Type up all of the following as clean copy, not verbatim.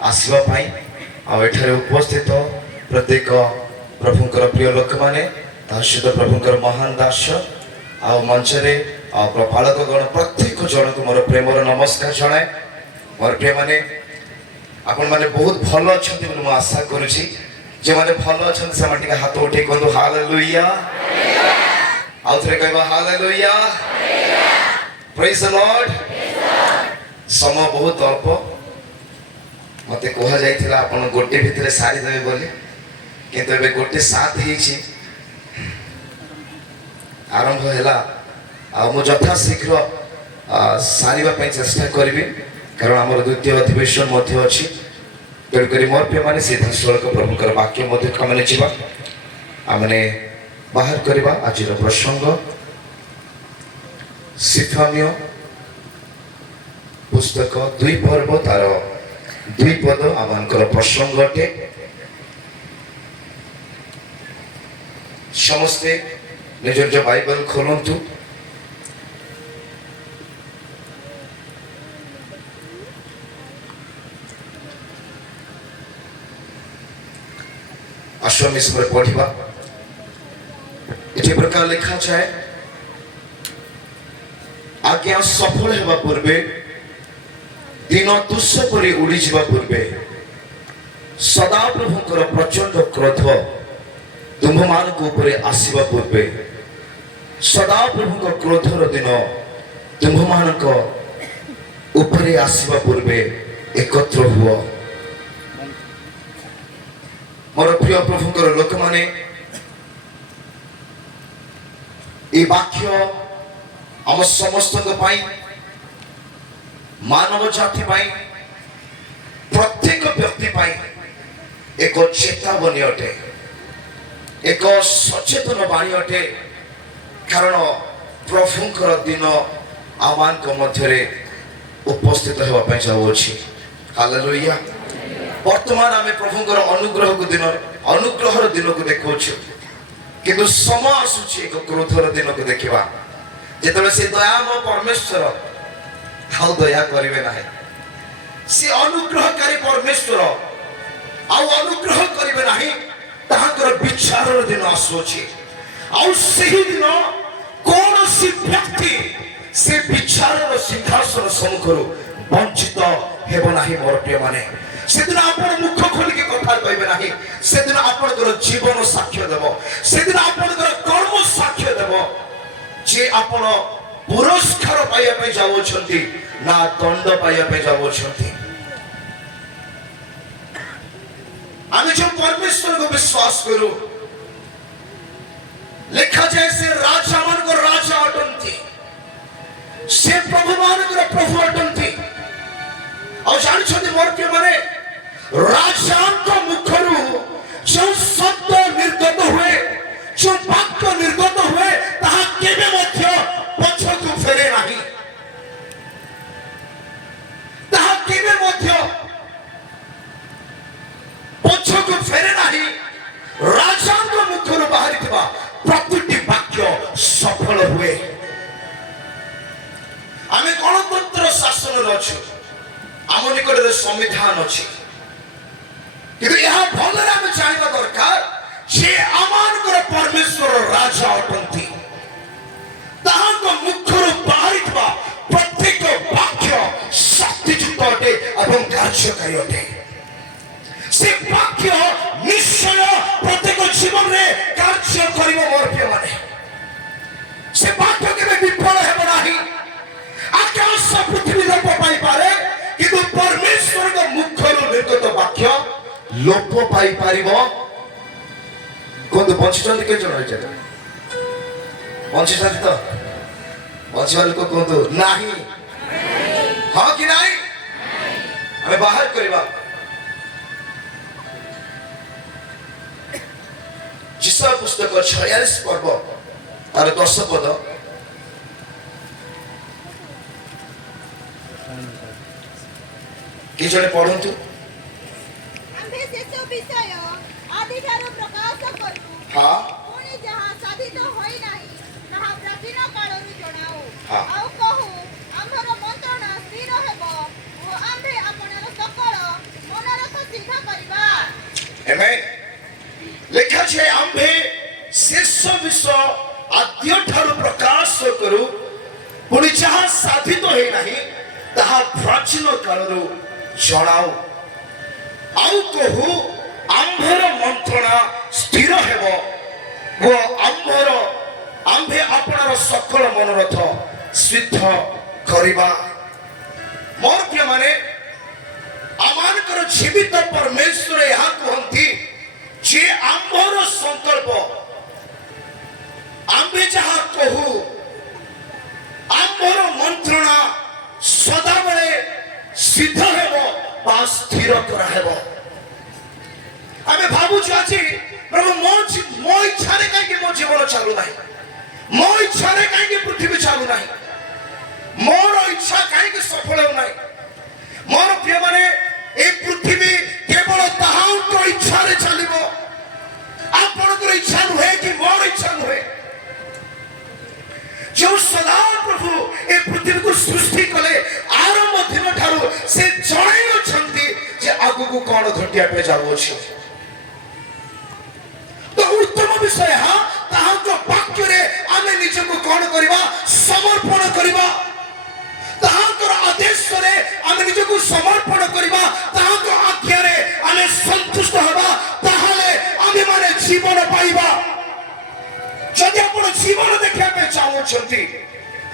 आसवा पाई आठारे उपस्थित प्रत्येक प्रभुंकर प्रिय लोक मैंने सहित प्रभुंकर महान दास आ मंचरे पालक गण प्रत्येक जन को मोर प्रेमर नमस्कार जनाए। मोर प्रिय माने आपण माने बहुत भल अच्छा बोली आशा करुच्ची जे माने भल अच्छा से हाथ उठे कहतु हालेलुया आउ थे कह हालेलुया प्रेज द लॉर्ड। समय बहुत अल्प मत कह जाइथिला आपण गोटे भितर सारी देबे बोली किंतु एबे गोटे साथ हिची आरंभ हैला मु यथा शीघ्र सारिबा पई चेष्टा करबी कारण हमर द्वितीय अधिवेशन मध्य अछि तेणुकरी मोर पे माने सीधा सड़क प्रभुकर वाक्य मध्य कमने जीवा आमने बाहर करबा आज प्रसंग सिफामियो पुस्तक 2 पर्व तार 2 पद आमनकर प्रसंग अटे। समस्ते निज निज बाइबल खोलंतु आश्रम पढ़ा ये प्रकार लिखा जाए आज्ञा सफल हेबा पूर्वे दिन तुष पर उड़ी जावा पूर्वे सदा प्रभुंकर प्रचंड क्रोध तुम्भ मान ऊपर आसवा पूर्वे सदा प्रभु क्रोधर दिन तुम्भ मान ऊपर आसवा पूर्वे एकत्र हुआ। मोर प्रिय प्रभुंकर लोक माने ये वाक्य आम समस्त मानव जाति प्रत्येक व्यक्ति एक चेतावनी अटे एक सचेतन बाणी अटे कारण प्रभुंकर दिन आमान मध्य उपस्थित होगा जाऊँगी। हालेलुया। वर्तमान आम प्रभुंकर अनुग्रह को दिन अनुग्रहर दिन को देखा किंतु समय आसूची एक क्रोधर दिन को देखा जिते से दयामय परमेश्वर आउ दया करेंगे ना सी अनुग्रहकारी परमेश्वर आउ अनुग्रह करेंगे ना ताहाकर विचार दिन आसूची आउ सही दिन कौन सी व्यक्ति से विचार सिंहासन सम्मुखर वंचित हेब ना। मोर प्रिय माने से दिन आपण मुख खोल के कथा कहबे नाही से दिन आपनकर जीवन साक्ष्य देबो से दिन आपनकर कर्म साक्ष्य देबो जे आपण पुरस्कार पाइया पे जावो छंती ना दंड पाइया पे जावो छंती। आमे जो परमेश्वर को विश्वास करू लिखा जाए से राजा मान को राजा अटंती से प्रभु मान को प्रभु अटंती और जान छंती मोर के माने राजांक मुखरु जो शब्द निर्गत हुए जो वाक्य निर्गत हुए ताहा केबे मध्य पछकु फेरे नाही ताहा केबे मध्य पछकु फेरे नाही। राजांक मुखरु बाहरितबा प्रतिटी वाक्य सफल हुए। आमे गणतंत्र शासन रछु आम निकट संविधान अच्छी किंतु यह भलरे आम जानवा दरकार जे आमानकर परमेश्वर राजा अटंती ताहांको मुखरु बाहरितबा प्रत्येक वाक्य शक्तियुक्त अटे एवं कार्यकारी अटे। से वाक्य निश्चय प्रत्येक जीवन रे कार्य करिवो। मोर प्रिय माने से वाक्य केबे विफल हेबो नाही। आकाश पृथ्वी लोप पाई पारे किंतु परमेश्वर को मुखरु निर्गत वाक्य लोप पाई पारिबो। कोन बंचिचंती के जण होइछ बंचिचंती तो बंचिवाल को कोन नाही हां कि नाही हमें बाहर करबा। जिसा पुस्तक 46 पर्व और 10 पद कि जने पढंतु आम्भे शेष विषय अधिकार प्रकाश करू। हां पुणी जहां साधित होई नाही तहा प्राचीन काळरू जणाऊ। हां आउ कहू आम्भर मंत्रणा स्थिर हेबो ओ आम्भे आपणर सकल मन Amen. ଲେଖା ଅଛି ଆମ୍ଭେ ଶେଷ ବିଷୟ ଆଦ୍ୟ ଠାରୁ ପ୍ରକାଶ କରୁ, ପୁଣି ଯାହା ସାଧିତ ହୋଇନାହିଁ ତାହା ପ୍ରାଚୀନ କାଳରୁ ଜଣାଉ, ଆଉ କହୁ ଆମ୍ଭର ମନ୍ତ୍ରଣା ସ୍ଥିର ହେବ ଓ ଆମ୍ଭେ ଆପଣାର ସକଳ ମନୋରଥ ସିଦ୍ଧ କରିବା। ମୋର ପ୍ରିୟମାନେ, ଆମମାନଙ୍କର ଜୀବିତ ପରମେଶ୍ୱର ଏହା କୁହନ୍ତି ଯେ ଆମ୍ଭର ସଂକଳ୍ପ, ଆମ୍ଭେ ଯାହା କହୁ, ଆମ୍ଭର ମନ୍ତ୍ରଣା ସଦାବେଳେ ସିଦ୍ଧ ହେବ ବା ସ୍ଥିର କରାହେବ। ଆମେ ଭାବୁଛୁ ଆଜି ପ୍ରଭୁ ମୋ ଇଚ୍ଛାରେ କାହିଁକି ମୋ ଜୀବନ ଚାଲୁନାହିଁ, ମୋ ଇଚ୍ଛାରେ କାହିଁକି ପୃଥିବୀ ଚାଲୁନାହିଁ, ମୋର ଇଚ୍ଛା କାହିଁକି ସଫଳ ହେଉନାହିଁ। ମୋର ପ୍ରିୟମାନେ, ଏ ପୃଥିବୀ କେବଳ ତାହାଙ୍କ ଇଚ୍ଛାରେ ଚାଲିବ, ଆପଣଙ୍କର ଇଚ୍ଛା ନୁହେଁ କି ମୋର ଇଚ୍ଛା ନୁହେଁ। ଯେଉଁ ସଦାପ୍ରଭୁ ଏ ପୃଥିବୀକୁ ସୃଷ୍ଟି କଲେ ଆରମ୍ଭ ଦିନ ଠାରୁ ସେ ଜଣାଇ ଅଛନ୍ତି ଯେ ଆଗକୁ କଣ ଘଟିବା ପାଇଁ ଯାଉଅଛି। ତ ଉତ୍ତମ ବିଷୟ ଏହା, ତାହାଙ୍କ ବାକ୍ୟରେ ଆମେ ନିଜକୁ କଣ କରିବା, ସମର୍ପଣ କରିବା। ତାହାଙ୍କର ଆଦେଶରେ ଆମେ ନିଜକୁ ସମର୍ପଣ କରିବା, ତାହାଙ୍କ ଆଜ୍ଞାରେ ଆମେ ସନ୍ତୁଷ୍ଟ ହେବା, ତାହେଲେ ଆମେ ମାନେ ଜୀବନ ପାଇବା। ଯଦି ଆପଣ ଜୀବନ ଦେଖିବା ପାଇଁ ଚାହୁଁଛନ୍ତି,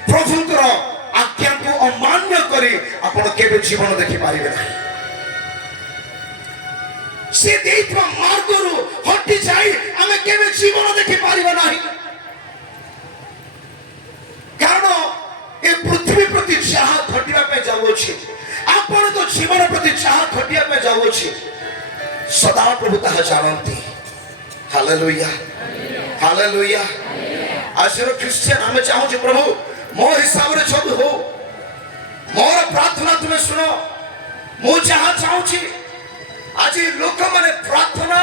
ପ୍ରଭୁଙ୍କର ଆଜ୍ଞାକୁ ଅମାନ୍ୟ କରି ଆପଣ କେବେ ଜୀବନ ଦେଖିପାରିବେ ନାହିଁ। ସେ ଦେଇଥିବା ମାର୍ଗରୁ ହଟି ଯାଇ ଆମେ କେବେ ଜୀବନ ଦେଖିପାରିବା ନାହିଁ। କାରଣ ଏ ପୃଥିବୀ ପ୍ରତି ଯାହା ଘଟିବା ପାଇଁ ଯାଉଅଛି, ଆପଣଙ୍କ ଜୀବନ ପ୍ରତି ଯାହା ଘଟିବା ପାଇଁ ଯାଉଅଛି, ସଦାପ୍ରଭୁ ତାହା ଜାଣନ୍ତି। Hallelujah, hallelujah. ଆଜିର ଖ୍ରୀଷ୍ଟିଆନ ଆମେ ଚାହୁଁଛୁ ପ୍ରଭୁ ମୋ ହିସାବରେ ସବୁ ହଉ, ମୋର ପ୍ରାର୍ଥନା ତୁମେ ଶୁଣ, ମୁଁ ଯାହା ଚାହୁଁଛି। ଆଜି ଲୋକମାନେ ପ୍ରାର୍ଥନା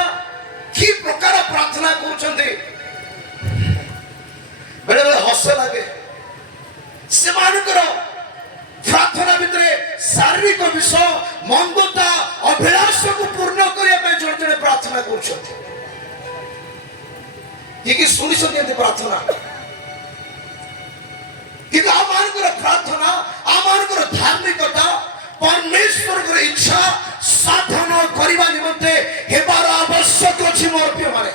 କି ପ୍ରକାର ପ୍ରାର୍ଥନା କରୁଛନ୍ତି, ବେଳେ ବେଳେ ହସ ଲାଗେ। ସେମାନଙ୍କର ପ୍ରାର୍ଥନା ଭିତରେ ଶାରୀରିକ ବିଷୟ, ମନ୍ଦତା, ଅଭିଳାଷକୁ ପୂର୍ଣ୍ଣ କରିବା ପାଇଁ ଜଣେ ଜଣେ ପ୍ରାର୍ଥନା କରୁଛନ୍ତି। କି ଶୁଣିଛନ୍ତି ଏମିତି ପ୍ରାର୍ଥନା? କିନ୍ତୁ ଆମମାନଙ୍କର ପ୍ରାର୍ଥନା, ଆମମାନଙ୍କର ଧାର୍ମିକତା ପରମେଶ୍ୱରଙ୍କର ଇଚ୍ଛା ସାଧନ କରିବା ନିମନ୍ତେ ହେବାର ଆବଶ୍ୟକ ଅଛି। ମୋର ପ୍ରିୟମାନେ,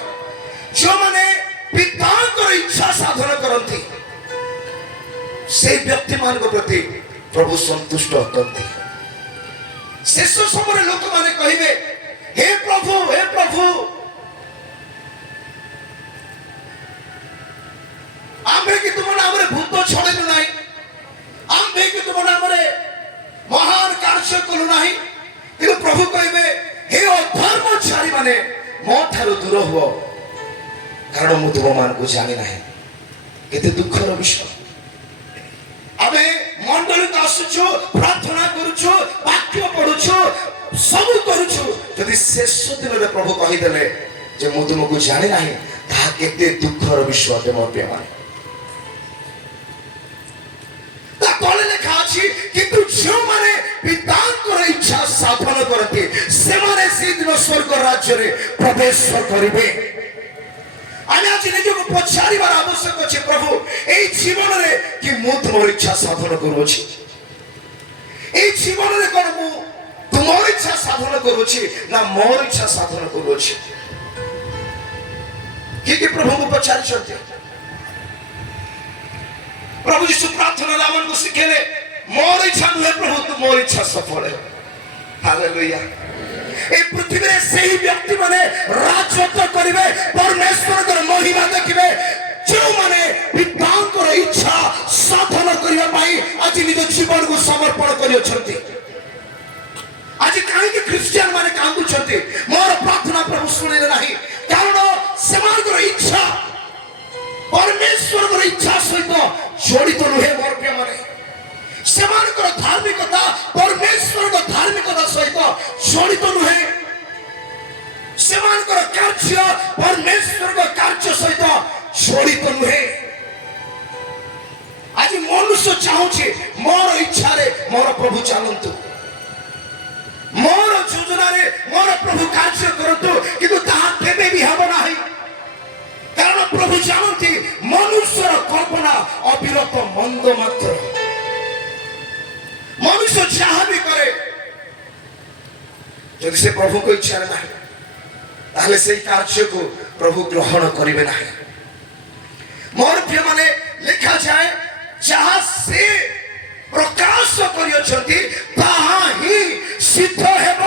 ଯେଉଁମାନେ ପିତାଙ୍କର ଇଚ୍ଛା ସାଧନ କରନ୍ତି, ସେଇ ବ୍ୟକ୍ତିମାନଙ୍କ ପ୍ରତି ପ୍ରଭୁ ସନ୍ତୁଷ୍ଟ ଅଟନ୍ତି। ଶେଷ ସମୟରେ ଲୋକମାନେ କହିବେ, ହେ ପ୍ରଭୁ, ହେ ପ୍ରଭୁ, ଆମ୍ଭେ କି ତୁମ ନାମରେ ଭୂତ ଛଡ଼େଇଲୁ ନାହିଁ, ଆମ୍ଭେ କି ତୁମ ନାମରେ ମହାନ କାର୍ଯ୍ୟ କଲୁ ନାହିଁ। କିନ୍ତୁ ପ୍ରଭୁ କହିବେ, ହେ ଅଧର୍ମଚାରୀ ମାନେ ମୋ ଠାରୁ ଦୂର ହୁଅ, କାରଣ ମୁଁ ତୁମମାନଙ୍କୁ ଜାଣି ନାହିଁ। କେତେ ଦୁଃଖର ବିଷୟ। ଆମେ ମଣ୍ଡଳୀକୁ ଆସୁଛୁ, ପ୍ରାର୍ଥନା କରୁଛୁ, ବାକ୍ୟ ପଢୁଛୁ, ସବୁ କରୁଛୁ, ଯଦି ଶେଷ ଦିନରେ ପ୍ରଭୁ କହିଦେଲେ ଯେ ମୁଁ ତୁମକୁ ଜାଣି ନାହିଁ, ତାହା କେତେ ଦୁଃଖର ବିଷୟ ଅଟେ। ମୋ ପ୍ରିୟମାନେ, ତା ତଳେ ଲେଖା ଅଛି, କିନ୍ତୁ ଯେଉଁମାନେ ପିତାଙ୍କର ଇଚ୍ଛା ସାଧନ କରନ୍ତି ସେମାନେ ସେଦିନ ସ୍ୱର୍ଗ ରାଜ୍ୟରେ ପ୍ରବେଶ କରିବେ। ଆମେ ଆଜି ନିଜକୁ ପଚାରିବାର ଆବଶ୍ୟକ ଅଛି, ପ୍ରଭୁ ଏଇ ଜୀବନରେ କି ମୁଁ ତୁମର ଇଚ୍ଛା ସାଧନ କରୁଅଛି? ଏଇ ଜୀବନରେ କଣ ମୁଁ ତୁମର ଇଚ୍ଛା ସାଧନ କରୁଅଛି ନା ମୋର ଇଚ୍ଛା ସାଧନ କରୁଅଛି? କି ପ୍ରଭୁଙ୍କୁ ପଚାରିଛନ୍ତି? ପ୍ରଭୁ ଯୀଶୁ ପ୍ରାର୍ଥନାରେ ଆମକୁ ଶିଖେଇଲେ, ମୋର ଇଚ୍ଛା ନୁହେଁ ପ୍ରଭୁ, ତୁ ମୋର ଇଚ୍ଛା ସଫଳ ହେଉ। ହାଲେଲୁୟା। এই পৃথিবীরে সেই ব্যক্তি মানে রাজত্ব করিবে, পরমেশ্বরଙ୍କର মহিমা দেখিবে, ଯେଉଁମାନେ ପିତାଙ୍କର ଇଚ୍ଛା ସାଧନ କରିବା ପାଇଁ ଆଜି ନିଜ ଜୀବନକୁ ସମର୍ପଣ କରିଅଛନ୍ତି। ଆଜି କାହିଁକି ଖ୍ରୀଷ୍ଟିଆନ ମାନେ କାନ୍ଦୁଛନ୍ତି? ମୋର ପ୍ରାର୍ଥନା ପ୍ରଭୁ ଶୁଣିଲେ ନାହିଁ, କାରଣ ସେମାନଙ୍କର ଇଚ୍ଛା ପରମେଶ୍ୱରଙ୍କର ଇଚ୍ଛା ସହିତ ଜଡ଼ିତ ନୁହେଁ। ମୋର ପ୍ରିୟମାନେ, ସେମାନଙ୍କର ଧାର୍ମିକତା ପରମେଶ୍ୱରଙ୍କ ଧାର୍ମିକତା ସହିତ ଜଡ଼ିତ ନୁହେଁ। ସେମାନଙ୍କର କାର୍ଯ୍ୟ ପରମେଶ୍ୱରଙ୍କ କାର୍ଯ୍ୟ ସହିତ ଜଡ଼ିତ ନୁହେଁ। ଆଜି ମନୁଷ୍ୟ ଚାହୁଁଛି ମୋର ଇଚ୍ଛାରେ ମୋର ପ୍ରଭୁ ଚାଲନ୍ତୁ, ମୋର ଯୋଜନାରେ ମୋର ପ୍ରଭୁ କାର୍ଯ୍ୟ କରନ୍ତୁ, କିନ୍ତୁ ତାହା କେବେ ବି ହେବ ନାହିଁ। କାରଣ ପ୍ରଭୁ ଜାଣନ୍ତି ମନୁଷ୍ୟର କଳ୍ପନା ଅବିରତ ମନ୍ଦ ମାତ୍ର। ମନୁଷ୍ୟ ଯାହା ବି କରେ ଯଦି ସେ ପ୍ରଭୁଙ୍କ ଇଚ୍ଛାରେ ନାହିଁ ତାହେଲେ ସେଇ କାର୍ଯ୍ୟକୁ ପ୍ରଭୁ ଗ୍ରହଣ କରିବେ ନାହିଁ। ମୋର ପ୍ରିୟମାନେ ଲେଖାଯାଏ ଯାହା ସେ ପ୍ରକାଶ କରିଅଛନ୍ତି ତାହା ହିଁ ସିଦ୍ଧ ହେବ।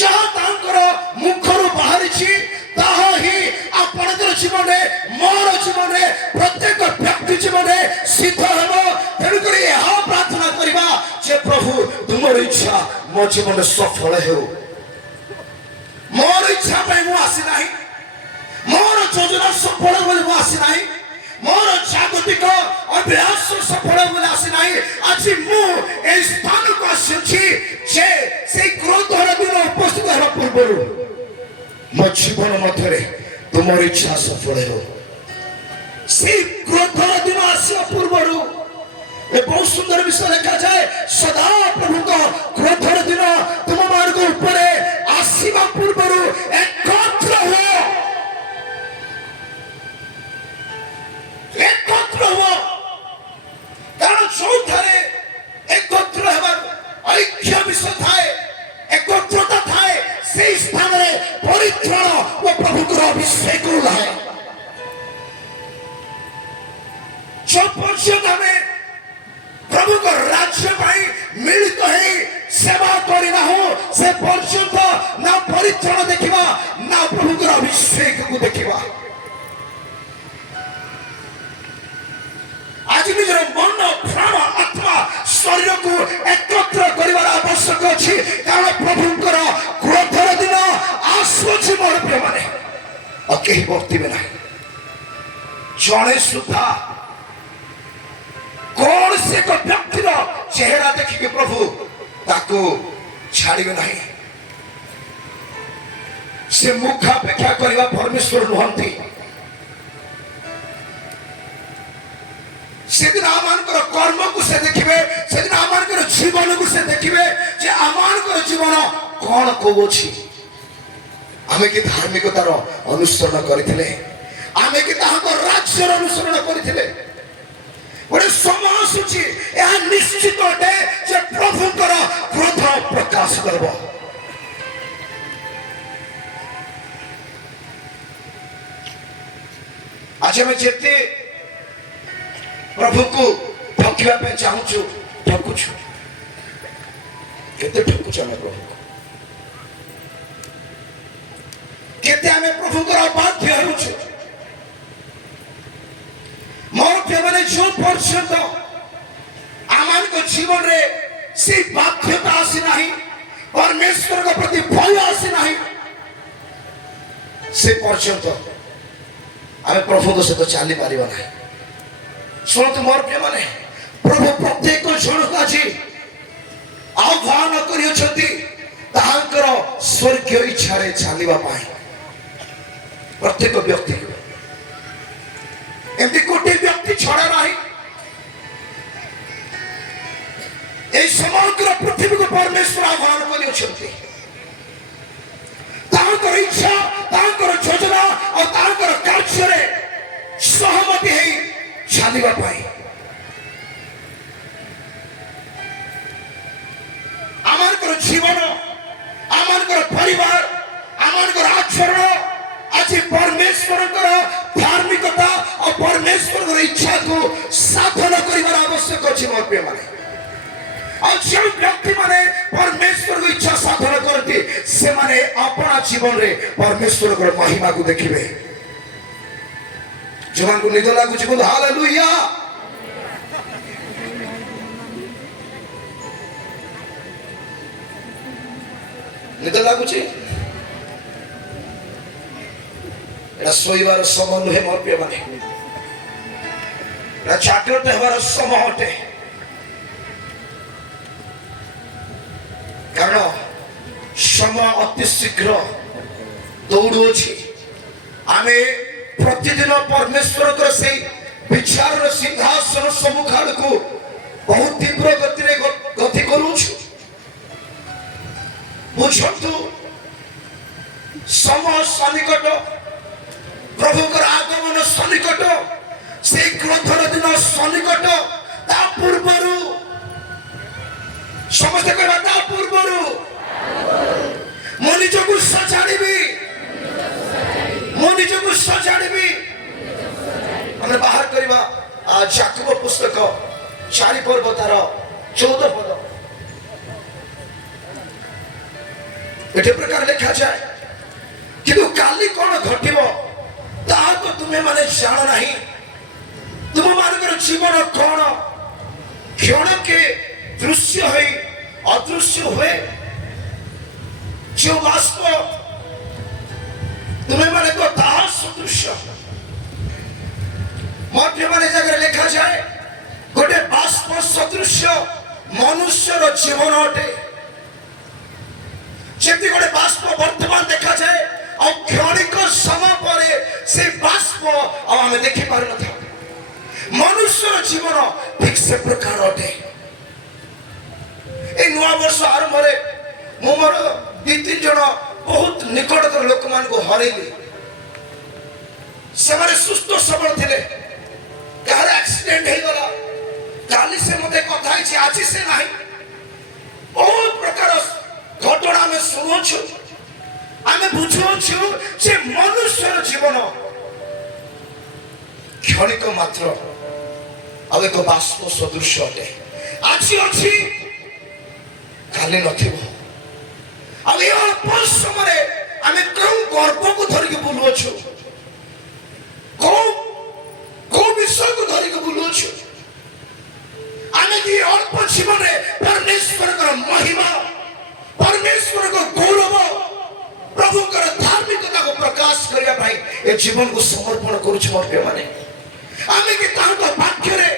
ଯାହା ତାଙ୍କର ମୁଖରୁ ବାହାରିଛି ତାହା ହିଁ ଆପଣଙ୍କର ଜୀବନରେ, ମୋର ଜୀବନରେ, ପ୍ରତ୍ୟେକ ବ୍ୟକ୍ତି ଜୀବନରେ ସିଦ୍ଧ ହେବ। ତେଣୁକରି ଏହା ପ୍ରାର୍ଥନା କରିବା ଯେ ପ୍ରଭୁ ତୁମର ଇଚ୍ଛା ମୋ ଜୀବନରେ ସଫଳ ହେଉ। ମୋର ଇଚ୍ଛା ପାଇଁ ମୁଁ ଆସିନାହିଁ, ମୋର ଯୋଜନା ସଫଳ ବୋଲି ମୁଁ ଆସିନାହିଁ, ମୋର ଜାଗତିକ ଅଭିଳାଷ ସଫଳ ବୋଲି ଆସିନାହିଁ। ଆଜି ମୁଁ ଏହି ସ୍ଥାନକୁ ଆସିଛି ଯେ ସେଇ କ୍ରୋଧର ଦିନ ଉପସ୍ଥିତ ହେବା ପୂର୍ବରୁ ମୋ ଜୀବନ ମଧ୍ୟରେ ତୁମର ଇଚ୍ଛା ସଫଳ ହେଉ। ସେଇ କ୍ରୋଧର ଦିନ ଆସିବା ପୂର୍ବରୁ ଏ ବହୁତ ସୁନ୍ଦର ବିଷୟ ଲେଖାଯାଏ, ସଦା ପ୍ରଭୁଙ୍କ କ୍ରୋଧର ଦିନ ତୁମମାନଙ୍କ ଉପରେ ଆସିବା ପୂର୍ବରୁ ଏକତ୍ର ହୁଅ, ଏକତ୍ର ହୁଅ। କାରଣ ଯୋଉଠାରେ ଏକତ୍ର ହେବାର ଐକ୍ୟ ବିଷୟ ଥାଏ, ଏକତ୍ରତା ଥାଏ, ସେଇ ସ୍ଥାନରେ ପରିତ୍ରାଣ ଓ ପ୍ରଭୁଙ୍କର ଅଭିଷେକ ଓହ୍ଲାଏ। जो पର୍ଯ୍ୟନ୍ତ ଆମେ ପ୍ରଭୁଙ୍କ ରାଜ୍ୟ ପାଇଁ ମିଳିତ ହେଇ ସେବା କରିନାହୁଁ ସେ ପର୍ଯ୍ୟନ୍ତ ନା ପରିତ୍ରାଣ ଦେଖିବା ନା ପ୍ରଭୁଙ୍କର ଅଭିଷେକକୁ ଦେଖିବା। ଆଜି ନିଜର ମନ, ପ୍ରାଣ, ଆତ୍ମା, ଶରୀରକୁ ଏକତ୍ର କରିବାର ଆବଶ୍ୟକ ଅଛି। କାରଣ ପ୍ରଭୁଙ୍କର କ୍ରୋଧର ଦିନ ଆସୁଅଛି ମୋର ପ୍ରିୟମାନେ, ଆଉ କେହି ବର୍ତ୍ତିବେ ନାହିଁ। ଜଣେ ସୁଦ୍ଧା କୌଣସି ଏକ ବ୍ୟକ୍ତିର ଚେହେରା ଦେଖିକି ପ୍ରଭୁ ତାକୁ ଛାଡ଼ିବେ ନାହିଁ। ସେ ମୁଖାପେକ୍ଷା କରିବା ପରମେଶ୍ୱର ନୁହନ୍ତି। ସେଦିନ ଆମମାନଙ୍କର କର୍ମକୁ ସେ ଦେଖିବେ, ସେଦିନ ଆମମାନଙ୍କର ଜୀବନକୁ ସେ ଦେଖିବେ ଯେ ଆମମାନଙ୍କର ଜୀବନ କଣ କହୁଅଛି। ଆମେ କି ଧାର୍ମିକତାର ଅନୁସରଣ କରିଥିଲେ, ଆମେ କି ତାହାଙ୍କ ରାଜ୍ୟର ଅନୁସରଣ କରିଥିଲେ। ଗୋଟେ ସମୟ ଆସୁଛି, ଏହା ନିଶ୍ଚିତ ଅଟେ ଯେ ପ୍ରଭୁଙ୍କର କ୍ରୋଧ ପ୍ରକାଶ କରିବ। ଆଜି ଆମେ ଯେତେ ପ୍ରଭୁକୁ ଠକିବା ପାଇଁ ଚାହୁଁଛୁ ଠକୁଛୁ। କେତେ ଠକୁଛୁ ଆମେ ପ୍ରଭୁକୁ, କେତେ ଆମେ ପ୍ରଭୁଙ୍କର ଅବାଧ୍ୟ ହେଉଛୁ। ମୋର ପ୍ରିୟମାନେ, ଯୋଉ ପର୍ଯ୍ୟନ୍ତ ଆମମାନଙ୍କ ଜୀବନରେ ସେଇ ବାଧ୍ୟତା ଆସିନାହିଁ, ପରମେଶ୍ୱରଙ୍କ ପ୍ରତି ଭୟ ଆସିନାହିଁ, ସେ ପର୍ଯ୍ୟନ୍ତ ଆମେ ପ୍ରଭୁଙ୍କ ସହିତ ଚାଲିପାରିବା ନାହିଁ। ଶୁଣନ୍ତୁ ମୋର ପ୍ରିୟମାନେ, ପ୍ରଭୁ ପ୍ରତ୍ୟେକ ଜଣକୁ ଆଜି ଆହ୍ୱାନ କରିଅଛନ୍ତି ତାହାଙ୍କର ସ୍ୱର୍ଗୀୟ ଇଚ୍ଛାରେ ଚାଲିବା ପାଇଁ। ପ୍ରତ୍ୟେକ ବ୍ୟକ୍ତିକୁ, ଏମିତି ଗୋଟିଏ ବ୍ୟକ୍ତି ଛଡ଼ା ନାହିଁ। এই সমগ্র পৃথিবীকে পরমেশ্বর আহ্বান করিଅଛନ୍ତି ତାଙ୍କର ଇଚ୍ଛା, ତାଙ୍କର ଯୋଜନା ଆଉ ତାଙ୍କର କାର୍ଯ୍ୟରେ ସହମତି ହେଇ ଚାଲିବା ପାଇଁ। ଆମମାନଙ୍କର ଜୀବନ, ଆମମାନଙ୍କର ପରିବାର, ଆମମାନଙ୍କର ଆଚରଣ ଆଜି ପରମେଶ୍ୱରଙ୍କର ଧାର୍ମିକତା ଆଉ ପରମେଶ୍ୱରଙ୍କର ଇଚ୍ଛାକୁ ସାଧନ କରିବାର ଆବଶ୍ୟକ ଅଛି ମୋର ପ୍ରିୟମାନେ। ଆଉ ଯେଉଁ ବ୍ୟକ୍ତିମାନେ ପରମେଶ୍ୱରଙ୍କ ଇଚ୍ଛା ସାଧନ କରନ୍ତି ସେମାନେ ଆପଣା ଜୀବନରେ ପରମେଶ୍ୱରଙ୍କର ମହିମାକୁ ଦେଖିବେ। ଯେଉଁମାନଙ୍କୁ ନିଦ ଲାଗୁଛି କୁହନ୍ତୁ ହାଲେଲୁୟା। ନିଦ ଲାଗୁଛି? ଏଟା ଶୋଇବାର ସମୟ ନୁହେଁ ମୋର ପ୍ରିୟମାନେ, ଏଟା ଜାଗ୍ରତ ହେବାର ସମୟ ଅଟେ। କାରଣ ସମୟ ଅତି ଶୀଘ୍ର ଦୌଡ଼ୁଅଛି। ଆମେ ପ୍ରତିଦିନ ପରମେଶ୍ୱରଙ୍କର ସେଇ ବିଚାରର ସିଂହାସନ ସମ୍ମୁଖ ଆଡ଼କୁ ବହୁତ ତୀବ୍ର ଗତିରେ ଗତି କରୁଛୁ। ବୁଝନ୍ତୁ ସମୟ ସନ୍ନିକଟ, ପ୍ରଭୁଙ୍କର ଆଗମନ ସନ୍ନିକଟ, ସେଇ କ୍ରୋଧର ଦିନ ସନ୍ନିକଟ। ତା ପୂର୍ବରୁ ସମସ୍ତେ କହିବା, ତା ପୂର୍ବରୁ ମୁଁ ନିଜକୁ ସଜାଡ଼ିବି, ମୁଁ ନିଜକୁ ସଜାଡ଼ିବି। ଆମେ ବାହାର କରିବା ଯାକୋବ ପୁସ୍ତକ 4 ପର୍ବ ତାର 14 ପଦ। ଏଠି ପ୍ରକାର ଲେଖାଯାଏ, କିନ୍ତୁ କାଲି କଣ ଘଟିବ ତାହା ତ ତୁମେ ମାନେ ଜାଣ ନାହିଁ। ତୁମ ମାନଙ୍କର ଜୀବନ କଣ କ୍ଷଣକେ ଦୃଶ୍ୟ ହୋଇ ଅଦୃଶ୍ୟ ହୁଏ। ଯେଉଁ ବାଷ୍ପ ତୁମେ ମାନେ ତ ତାହା ସଦୃଶ୍ୟ। ମାନେ ଜାଗାରେ ଲେଖାଯାଏ, ଗୋଟେ ବାଷ୍ପ ସଦୃଶ୍ୟ ମନୁଷ୍ୟର ଜୀବନ ଅଟେ। ଯେମିତି ଗୋଟେ ବାଷ୍ପ ବର୍ତ୍ତମାନ ଦେଖାଯାଏ, ଆଉ କ୍ଷଣିକ ସମୟ ପରେ ସେ ବାଷ୍ପ ଆଉ ଆମେ ଦେଖିପାରିନଥାଉ। ମନୁଷ୍ୟର ଜୀବନ ଠିକ ସେ ପ୍ରକାର ଅଟେ। এই ନୂଆ ବର୍ଷ ଆରମ୍ଭରେ ମୁଁ ମୋର 2-3 ଜଣ ବହୁତ ନିକଟତର ଲୋକମାନଙ୍କୁ ହରେଇଲି। ସେମାନେ ସୁସ୍ଥ ସବଳ ଥିଲେ, କାହାର ଆକ୍ସିଡେଣ୍ଟ ହେଇଗଲା, କାଲି ସେ ମତେ କଥା ହେଇଛି, ଆଜି ସେ ନାହିଁ। ବହୁତ ପ୍ରକାର ଘଟଣା ଆମେ ଶୁଣୁଛୁ, ଆମେ ବୁଝୁଅଛୁ ଯେ ମନୁଷ୍ୟର ଜୀବନ କ୍ଷଣିକ ମାତ୍ର ଆଉ ଏକ ବାଷ୍ପ ସଦୃଶ୍ୟ ଅଟେ। ଆଜି ଅଛି, କାଲି ନଥିବ। ଆଉ ଏ ଅଳ୍ପ ସମୟରେ ଆମେ କେଉଁ ଗର୍ଭକୁ ଧରିକି ବୁଲୁଅଛୁ, କୋଉ ବିଷୟକୁ ଧରିକି ବୁଲୁଅଛୁ। ଆମେ କି ଅଳ୍ପ ଜୀବନରେ ପରମେଶ୍ୱରଙ୍କର ମହିମା, ପରମେଶ୍ୱରଙ୍କ ଗୌରବ, ପ୍ରଭୁଙ୍କର ଧାର୍ମିକତାକୁ ପ୍ରକାଶ କରିବା ପାଇଁ ଏ ଜୀବନକୁ ସମର୍ପଣ କରୁଛୁ ମୋର ପ୍ରିୟମାନେ। ଆମେ କି ତାଙ୍କ ବାକ୍ୟରେ,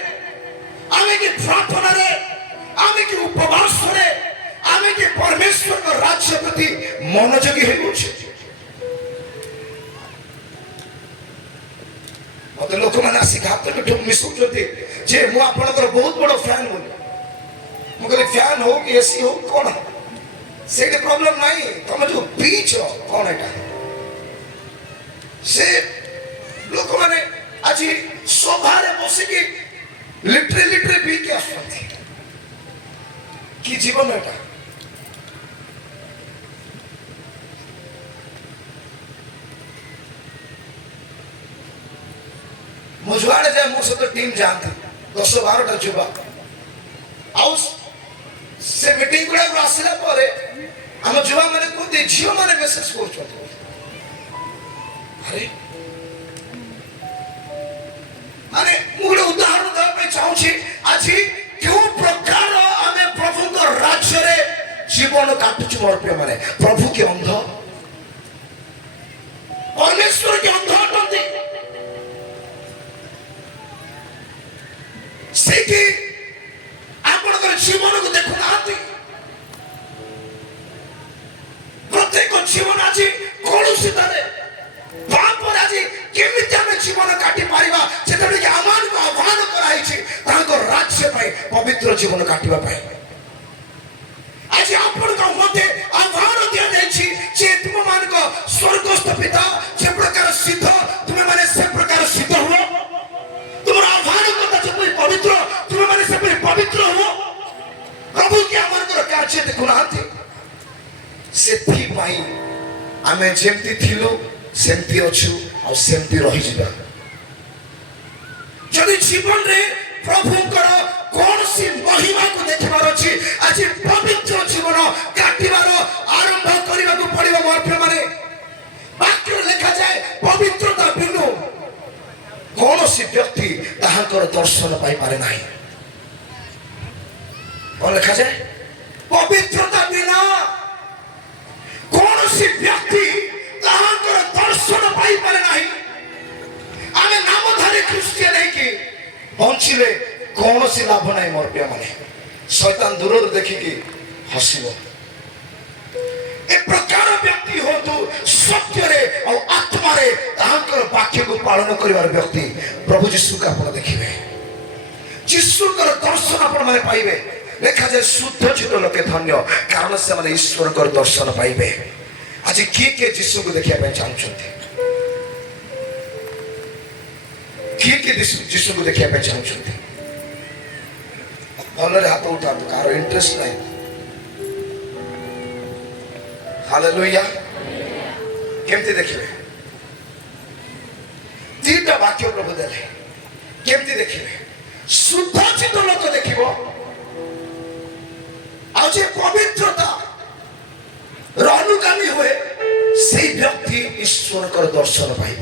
ଆମେ କି ପ୍ରାର୍ଥନାରେ, ଆମେ କି ଉପବାସରେ, ଆମେ କି ପରମେଶ୍ୱରଙ୍କ ରାଜ୍ୟ ପ୍ରତି ମନୋଯୋଗୀ ହେଉଛୁ। ମତେ ଲୋକମାନେ ଆସିକି ହାତ ମିଶୁଛନ୍ତି ଯେ ମୁଁ ଆପଣଙ୍କର ବହୁତ ବଡ ଫ୍ୟାନ୍ ବୋଲି। ମୁଁ କହିଲି ଫ୍ୟାନ୍ ହଉ କି ଏସି ହଉ କଣ, ସେଇଠି ପ୍ରୋବ୍ଲେମ ନାହିଁ। ତମେ ଯୋଉ ପିଇଛ କଣ ଏଟା, ସେ ଲୋକମାନେ ଆଜି ସଭାରେ ବସିକି ଲିଟରେ ପିଇକି ଆସୁଛନ୍ତି। କି ଜୀବନ ଏଟା? ମୁଁ ଯୁଆଡେ ଯାଏ ମୋ ସହିତ ଟିମ୍ ଯାଆନ୍ତି, 10-12ଟା ଯୁବା। ଆଉ ସେ ମିଟିଂ ଗୁଡାକୁ ଆସିଲା ପରେ ଆମ ଯୁବା ମାନେ କୁହନ୍ତି, ଝିଅ ମାନେ ମେସେଜ କରୁଛନ୍ତି। ଆରେ ମାନେ ମୁଁ ଗୋଟେ ଉଦାହରଣ ଦେବା ପାଇଁ ଚାହୁଁଛି, ଆଜି କେଉଁ ପ୍ରକାର ଆମେ ପ୍ରଭୁଙ୍କ ରାଜ୍ୟରେ ଜୀବନ କାଟୁଛୁ ମୋର ପ୍ରିୟ ମାନେ। ପ୍ରଭୁ କି ଅନ୍ଧ? ପରମେଶ୍ୱର କି ଅନ୍ଧ ଅଟନ୍ତି? ସେ କି ଆପଣଙ୍କର ଜୀବନକୁ ଦେଖୁନାହାନ୍ତି? ପ୍ରତ୍ୟେକ ଜୀବନ ଆଜି କୌଣସି ଠାରେ ତାପରେ ଆଜି କେମିତି ଆମେ ଜୀବନ କାଟି ପାରିବା, ଯେତେବେଳେ କି ଆମମାନଙ୍କୁ ଆହ୍ୱାନ କରାଯାଇଛି ତାଙ୍କ ରାଜ୍ୟ ପାଇଁ, ପବିତ୍ର ଜୀବନ କାଟିବା ପାଇଁ। ଆଜି ଆପଣଙ୍କ ମତେ ଆହ୍ୱାନ ଦିଆଯାଇଛି ଯେ ତୁମମାନଙ୍କ ସ୍ୱର୍ଗସ୍ଥ ପିତା ଯେ ପ୍ରକାର ସିଦ୍ଧ, ତୁମେ ମାନେ ସେ ପ୍ରକାର ସିଦ୍ଧ ହୁଅ। ତୁମର ଆହ୍ୱାନକର୍ତ୍ତା ଯେପରି ପବିତ୍ର, ତୁମେ ମାନେ ସେପରି ପବିତ୍ର ହୁଅ। ପ୍ରଭୁ କି ଆମମାନଙ୍କର କାର୍ଯ୍ୟ ଦେଖୁନାହାନ୍ତି? ସେଥିପାଇଁ ଆମେ ଯେମିତି ଥିଲୁ ସେମିତି ଅଛୁ, ଆଉ ସେମିତି ରହିଯିବା। ଯଦି ଜୀବନରେ ପ୍ରଭୁଙ୍କର କୌଣସି ମହିମାକୁ ଦେଖିବାର ଅଛି, ଆଜି ପବିତ୍ର ଜୀବନ କାଟିବାର ଆରମ୍ଭ କରିବାକୁ ପଡିବ ମୋର ପ୍ରିୟମାନେ। ବାକ୍ୟରେ ଲେଖାଯାଏ, ପବିତ୍ରତା ବିନୁ କୌଣସି ବ୍ୟକ୍ତି ତାହାଙ୍କର ଦର୍ଶନ ପାଇପାରେ ନାହିଁ। କଣ ଲେଖାଯାଏ? ପବିତ୍ରତା ବିନା କୌଣସି ବ୍ୟକ୍ତି ତାହାଙ୍କର ଦର୍ଶନ ପାଇପାରେ ନାହିଁ। ଆମେ ନାମଧାରୀ ଖ୍ରୀଷ୍ଟିଆନ ହେଇକି ବଞ୍ଚିଲେ କୌଣସି ଲାଭ ନାହିଁ ମୋର ପ୍ରିୟମାନେ। ଶୈତାନ ଦୂରରୁ ଦେଖିକି ହସିବ। ଏ ପ୍ରକାର ବ୍ୟକ୍ତି ହୁଅନ୍ତୁ ସତ୍ୟରେ ଆଉ ଆତ୍ମାରେ ତାହାଙ୍କର ବାକ୍ୟକୁ ପାଳନ କରିବାର ବ୍ୟକ୍ତି। ପ୍ରଭୁ ଯୀଶୁକୁ ଆପଣ ଦେଖିବେ, ଯୀଶୁଙ୍କର ଦର୍ଶନ ଆପଣ ମାନେ ପାଇବେ। ଲେଖାଯାଏ ଶୁଦ୍ଧଚିତ ଲୋକେ ଧନ୍ୟ, କାରଣ ସେମାନେ ଈଶ୍ୱରଙ୍କର ଦର୍ଶନ ପାଇବେ। ଆଜି କିଏ କିଏ ଯୀଶୁଙ୍କୁ ଦେଖିବା ପାଇଁ ଚାହୁଁଛନ୍ତି? କିଏ କିଏ ଯୀଶୁଙ୍କୁ ଦେଖିବା ପାଇଁ ଚାହୁଁଛନ୍ତି? ଭଲରେ ହାତ ଉଠାନ୍ତୁ, କାହାର ଇଣ୍ଟରେଷ୍ଟ ନାହିଁ। ହାଲେଲୁୟା। କେମିତି ଦେଖିବେ? ଦିଟା ବାକ୍ୟ ପ୍ରଭୁ ଦେଲେ। କେମିତି ଦେଖିବେ? ଶୁଦ୍ଧଚିତ ଲୋକ ଦେଖିବ, ଆଉ ଯେ ପବିତ୍ରତା ଅନୁଗାମୀ ହୁଏ ସେଇ ବ୍ୟକ୍ତି ଈଶ୍ୱରଙ୍କର ଦର୍ଶନ ପାଇବ।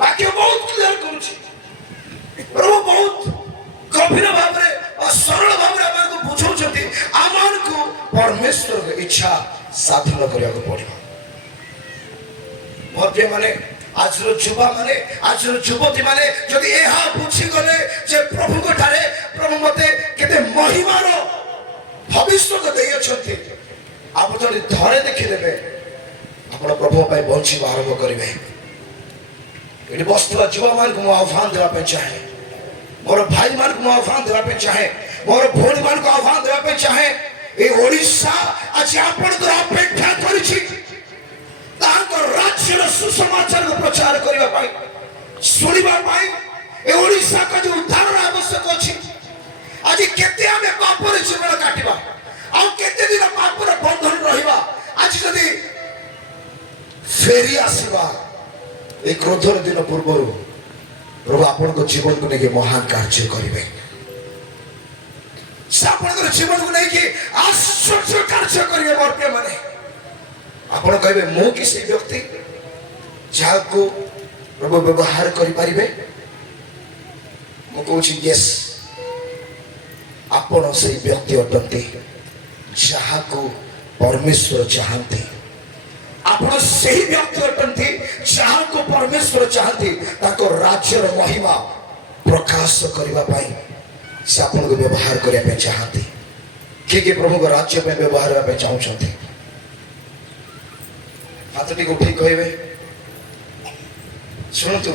ବାକ୍ୟ ବହୁତ କ୍ଲିୟର କରୁଛି। ପ୍ରଭୁ ବହୁତ ଗଭୀର ଭାବରେ ସରଳ ଭାବରେ ଆମକୁ ବୁଝାଉଛନ୍ତି, ଆମକୁ ପରମେଶ୍ୱରଙ୍କ ଇଚ୍ଛା ସାଧନ କରିବାକୁ ପଡିବ। ମୋର ମାନେ ଆଜିର ଯୁବା ମାନେ, ଆଜିର ଯୁବତୀ ମାନେ ଯଦି ଏହା ବୁଝିଗଲେ ଯେ ପ୍ରଭୁଙ୍କ ଠାରେ ପ୍ରଭୁ ମତେ କେତେ ମହିମାର ଭବିଷ୍ୟତ ଦେଇଅଛନ୍ତି, ଆପଣ ଯଦି ଥରେ ଦେଖିଦେବେ ଆପଣ ପ୍ରଭୁଙ୍କ ପାଇଁ ବଞ୍ଚିବା ଆରମ୍ଭ କରିବେ। ଏଠି ବସିଥିବା ଯୁବାମାନଙ୍କୁ ମୁଁ ଆହ୍ୱାନ ଦେବା ପାଇଁ ଚାହେଁ, ମୋର ଭାଇମାନଙ୍କୁ ମୁଁ ଆହ୍ୱାନ ଦେବା ପାଇଁ ଚାହେଁ, ମୋର ଭଉଣୀମାନଙ୍କୁ ଆହ୍ୱାନ ଦେବା ପାଇଁ ଚାହେଁ। ଏ ଓଡ଼ିଶା ଆଜି ଆପଣଙ୍କର ଅପେକ୍ଷା କରିଛି ତାଙ୍କ ରାଜ୍ୟର ସୁସମାଚାରକୁ ପ୍ରଚାର କରିବା ପାଇଁ, ଶୁଣିବା ପାଇଁ। ଏ ଓଡ଼ିଶାକୁ ଆଜି ଉଦ୍ଧାରର ଆବଶ୍ୟକ ଅଛି। ଆଜି କେତେ ଆମେ ପାପରେ ଜୀବନ କାଟିବା, ଆଉ କେତେ ଦିନ ପାପର ବନ୍ଧନ ରହିବା। ଆଜି ଯଦି ଫେରି ଆସିବା এই ক্ରୋধର ଦିନ ପୂର୍ବରୁ, ପ୍ରଭୁ ଆପଣଙ୍କ ଜୀବନକୁ ନେଇକି ମହାନ କାର୍ଯ୍ୟ କରିବେ। ସେ ଆପଣଙ୍କର ଜୀବନକୁ ନେଇକି ଆଶ୍ଚର୍ଯ୍ୟ କାର୍ଯ୍ୟ କରିବେ। ମୋର ପ୍ରିୟମାନେ, ଆପଣ କହିବେ ମୁଁ କି ସେଇ ବ୍ୟକ୍ତି ଯାହାକୁ ପ୍ରଭୁ ବ୍ୟବହାର କରିପାରିବେ? ମୁଁ କହୁଛି ୟେସ୍, ଆପଣ ସେଇ ବ୍ୟକ୍ତି ଅଟନ୍ତି ଯାହାକୁ ପରମେଶ୍ୱର ଚାହାନ୍ତି। ଆପଣ ସେହି ବ୍ୟକ୍ତି ଅଟନ୍ତି ଯାହାକୁ ପରମେଶ୍ୱର ଚାହାନ୍ତି ତାଙ୍କ ରାଜ୍ୟର ମହିମା ପ୍ରକାଶ କରିବା ପାଇଁ। ସେ ଆପଣଙ୍କୁ ବ୍ୟବହାର କରିବା ପାଇଁ ଚାହାନ୍ତି। କିଏ କିଏ ପ୍ରଭୁଙ୍କ ରାଜ୍ୟ ପାଇଁ ବ୍ୟବହାର ହେବା ପାଇଁ ଚାହୁଁଛନ୍ତି? ହାତଟିକୁ ଉଠେଇ କହିବେ। ଶୁଣନ୍ତୁ,